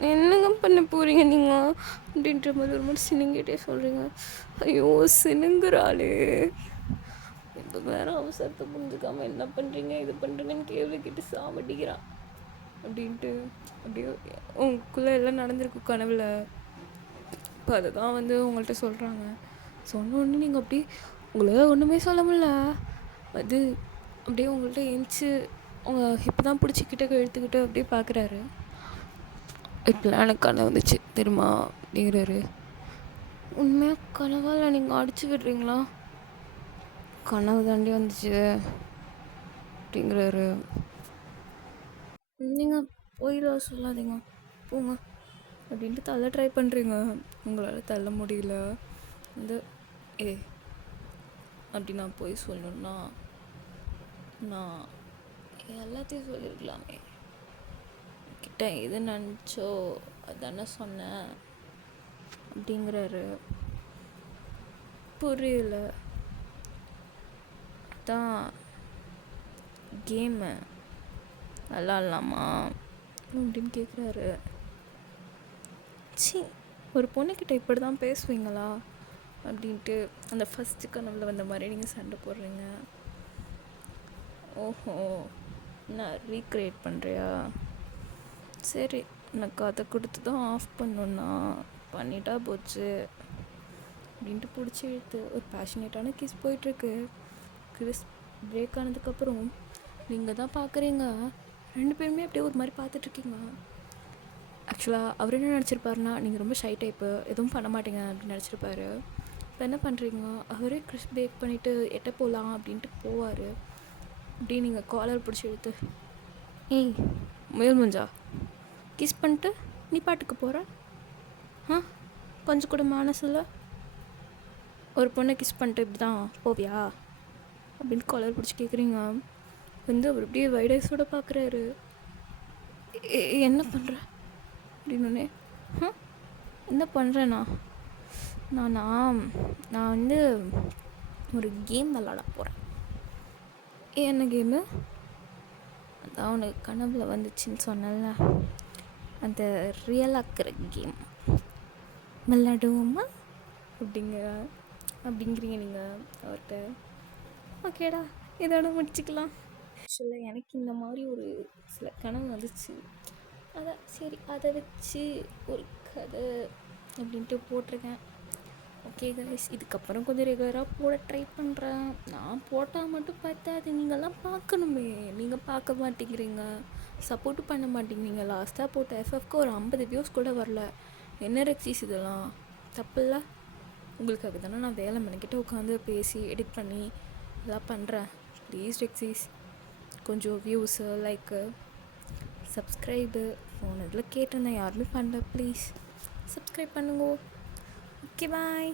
என்னங்க பண்ண போகிறீங்க நீங்கள் அப்படின்ற மாதிரி ஒரு மாதிரி சினுங்கிட்டே சொல்கிறீங்க. ஐயோ சினுங்குறாளே, இப்போ வேறு அவசரத்தை புரிஞ்சுக்காமல் என்ன பண்ணுறீங்க இது பண்ணுறீங்கன்னு கேள்வி கேட்டு சாவடிக்கிறான் அப்படின்ட்டு அப்படியே உங்களுக்குள்ளே எல்லாம் நடந்திருக்கு கனவில். இப்போ அதை தான் வந்து உங்கள்கிட்ட சொல்கிறாங்க. சொன்னோடனே நீங்கள் அப்படியே உங்களால் ஒன்றுமே சொல்ல முடியல. அது அப்படியே உங்கள்கிட்ட எழுந்துச்சி உங்கள் இப்போ தான் பிடிச்சிக்கிட்ட இழுத்துக்கிட்டு அப்படியே பார்க்குறாரு. இப்போலாம் எனக்கு கனவு வந்துச்சு தெரியுமா அப்படிங்கிறாரு. உண்மையாக கனவால் நீங்கள் அடிச்சு விடுறீங்களா? கனவு தாண்டி வந்துச்சு அப்படிங்கிறாரு. நீங்கள் போயிடலாம் சொல்லாதீங்க, போங்க அப்படின்ட்டு தள்ள ட்ரை பண்ணுறீங்க. உங்களால் தள்ள முடியல. வந்து ஏ அப்படி நான் போய் சொல்லணுன்னா நான் எல்லாத்தையும் சொல்லியிருக்கலாமே. கிட்ட எது நினச்சோ அதானே சொன்னேன் அப்படிங்கிறாரு. புரியல. தான் கேமு விளாட்லாமா அப்படின்னு கேட்குறாரு. சி, ஒரு பொண்ணுக்கிட்ட இப்படி தான் பேசுவீங்களா அப்படின்ட்டு அந்த ஃபஸ்ட்டு கனவில் வந்த மாதிரி நீங்கள் சண்டை போடுறீங்க. ஓஹோ, நான் ரீக்ரியேட் பண்ணுறியா? சரி, எனக்கு அதை கொடுத்து தான் ஆஃப் பண்ணணுன்னா பண்ணிட்டா போச்சு அப்படின்ட்டு பிடிச்சி இழுத்து ஒரு பேஷனேட்டான கிஸ் போயிட்டுருக்கு. கிஸ் பிரேக் ஆனதுக்கப்புறம் நீங்கள் தான் பார்க்குறீங்க, 2 பேருமே அப்படியே ஒரு மாதிரி பார்த்துட்ருக்கீங்க. ஆக்சுவலாக அவர் என்ன நினச்சிருப்பாருன்னா, நீங்கள் ரொம்ப ஷை டைப்பு, எதுவும் பண்ண மாட்டீங்க அப்படின்னு நினச்சிருப்பாரு. இப்போ என்ன பண்ணுறீங்க, அவரே கிஸ் பிரேக் பண்ணிவிட்டு எட்ட போகலாம் அப்படின்ட்டு போவார். அப்படி நீங்கள் காலர் பிடிச்சி எடுத்து, ஏய் முயல் முஞ்சா, கிஸ் பண்ணிட்டு நீ பாட்டுக்கு போகிற? கொஞ்சம் கூட மனசில்ல? ஒரு பொண்ணை கிஸ் பண்ணிட்டு இப்படி தான் போவியா அப்படின்னு காலர் பிடிச்சி கேட்குறீங்க. வந்து அவர் அப்படியே வைடைஸோடு பார்க்குறாரு. என்ன பண்ணுற அப்படின்னே, என்ன பண்ணுறேண்ணா? நான் வந்து ஒரு கேம் விளாட போகிறேன். என்ன கேமு? அதான் உனக்கு கனவுல வந்துச்சுன்னு சொன்னல, அந்த ரியலாக்கிற கேம் விளாடுவோமா அப்படிங்கிறீங்க நீங்கள் அவர்கிட்ட. ஓகேடா, இதோட முடிச்சுக்கலாம். ஆக்சுவலாக எனக்கு இந்த மாதிரி ஒரு சில கனவு வந்துச்சு. அதான் சரி, அதை வச்சு ஒரு கதை அப்படின்ட்டு போட்டிருக்கேன். ஓகே கைஸ், இதுக்கப்புறம் கொஞ்சம் ரெகுலராக போட ட்ரை பண்ணுறேன். நான் போட்டால் மட்டும் பார்த்தாது, நீங்கள்லாம் பார்க்கணுமே. நீங்கள் பார்க்க மாட்டேங்கிறீங்க, சப்போர்ட்டும் பண்ண மாட்டேங்கிறீங்க. லாஸ்ட்டாக போட்ட எஃப்எஃப்க்கு ஒரு 50 வியூஸ் கூட வரல. என்ன ரெக்ஸீஸ் இதெல்லாம் தப்பில்ல? உங்களுக்காக தானே நான் வேலை மெனக்கிட்ட உட்காந்து பேசி எடிட் பண்ணி இதெல்லாம் பண்ணுறேன். ப்ளீஸ் ரெக்ஸீஸ், கொஞ்சம் வியூஸு, லைக்கு, சப்ஸ்கிரைபு போனதில் கேட்டிருந்தேன், யாருமே பண்ணல. ப்ளீஸ் சப்ஸ்கிரைப் பண்ணுங்க. ஓகே, பாய்.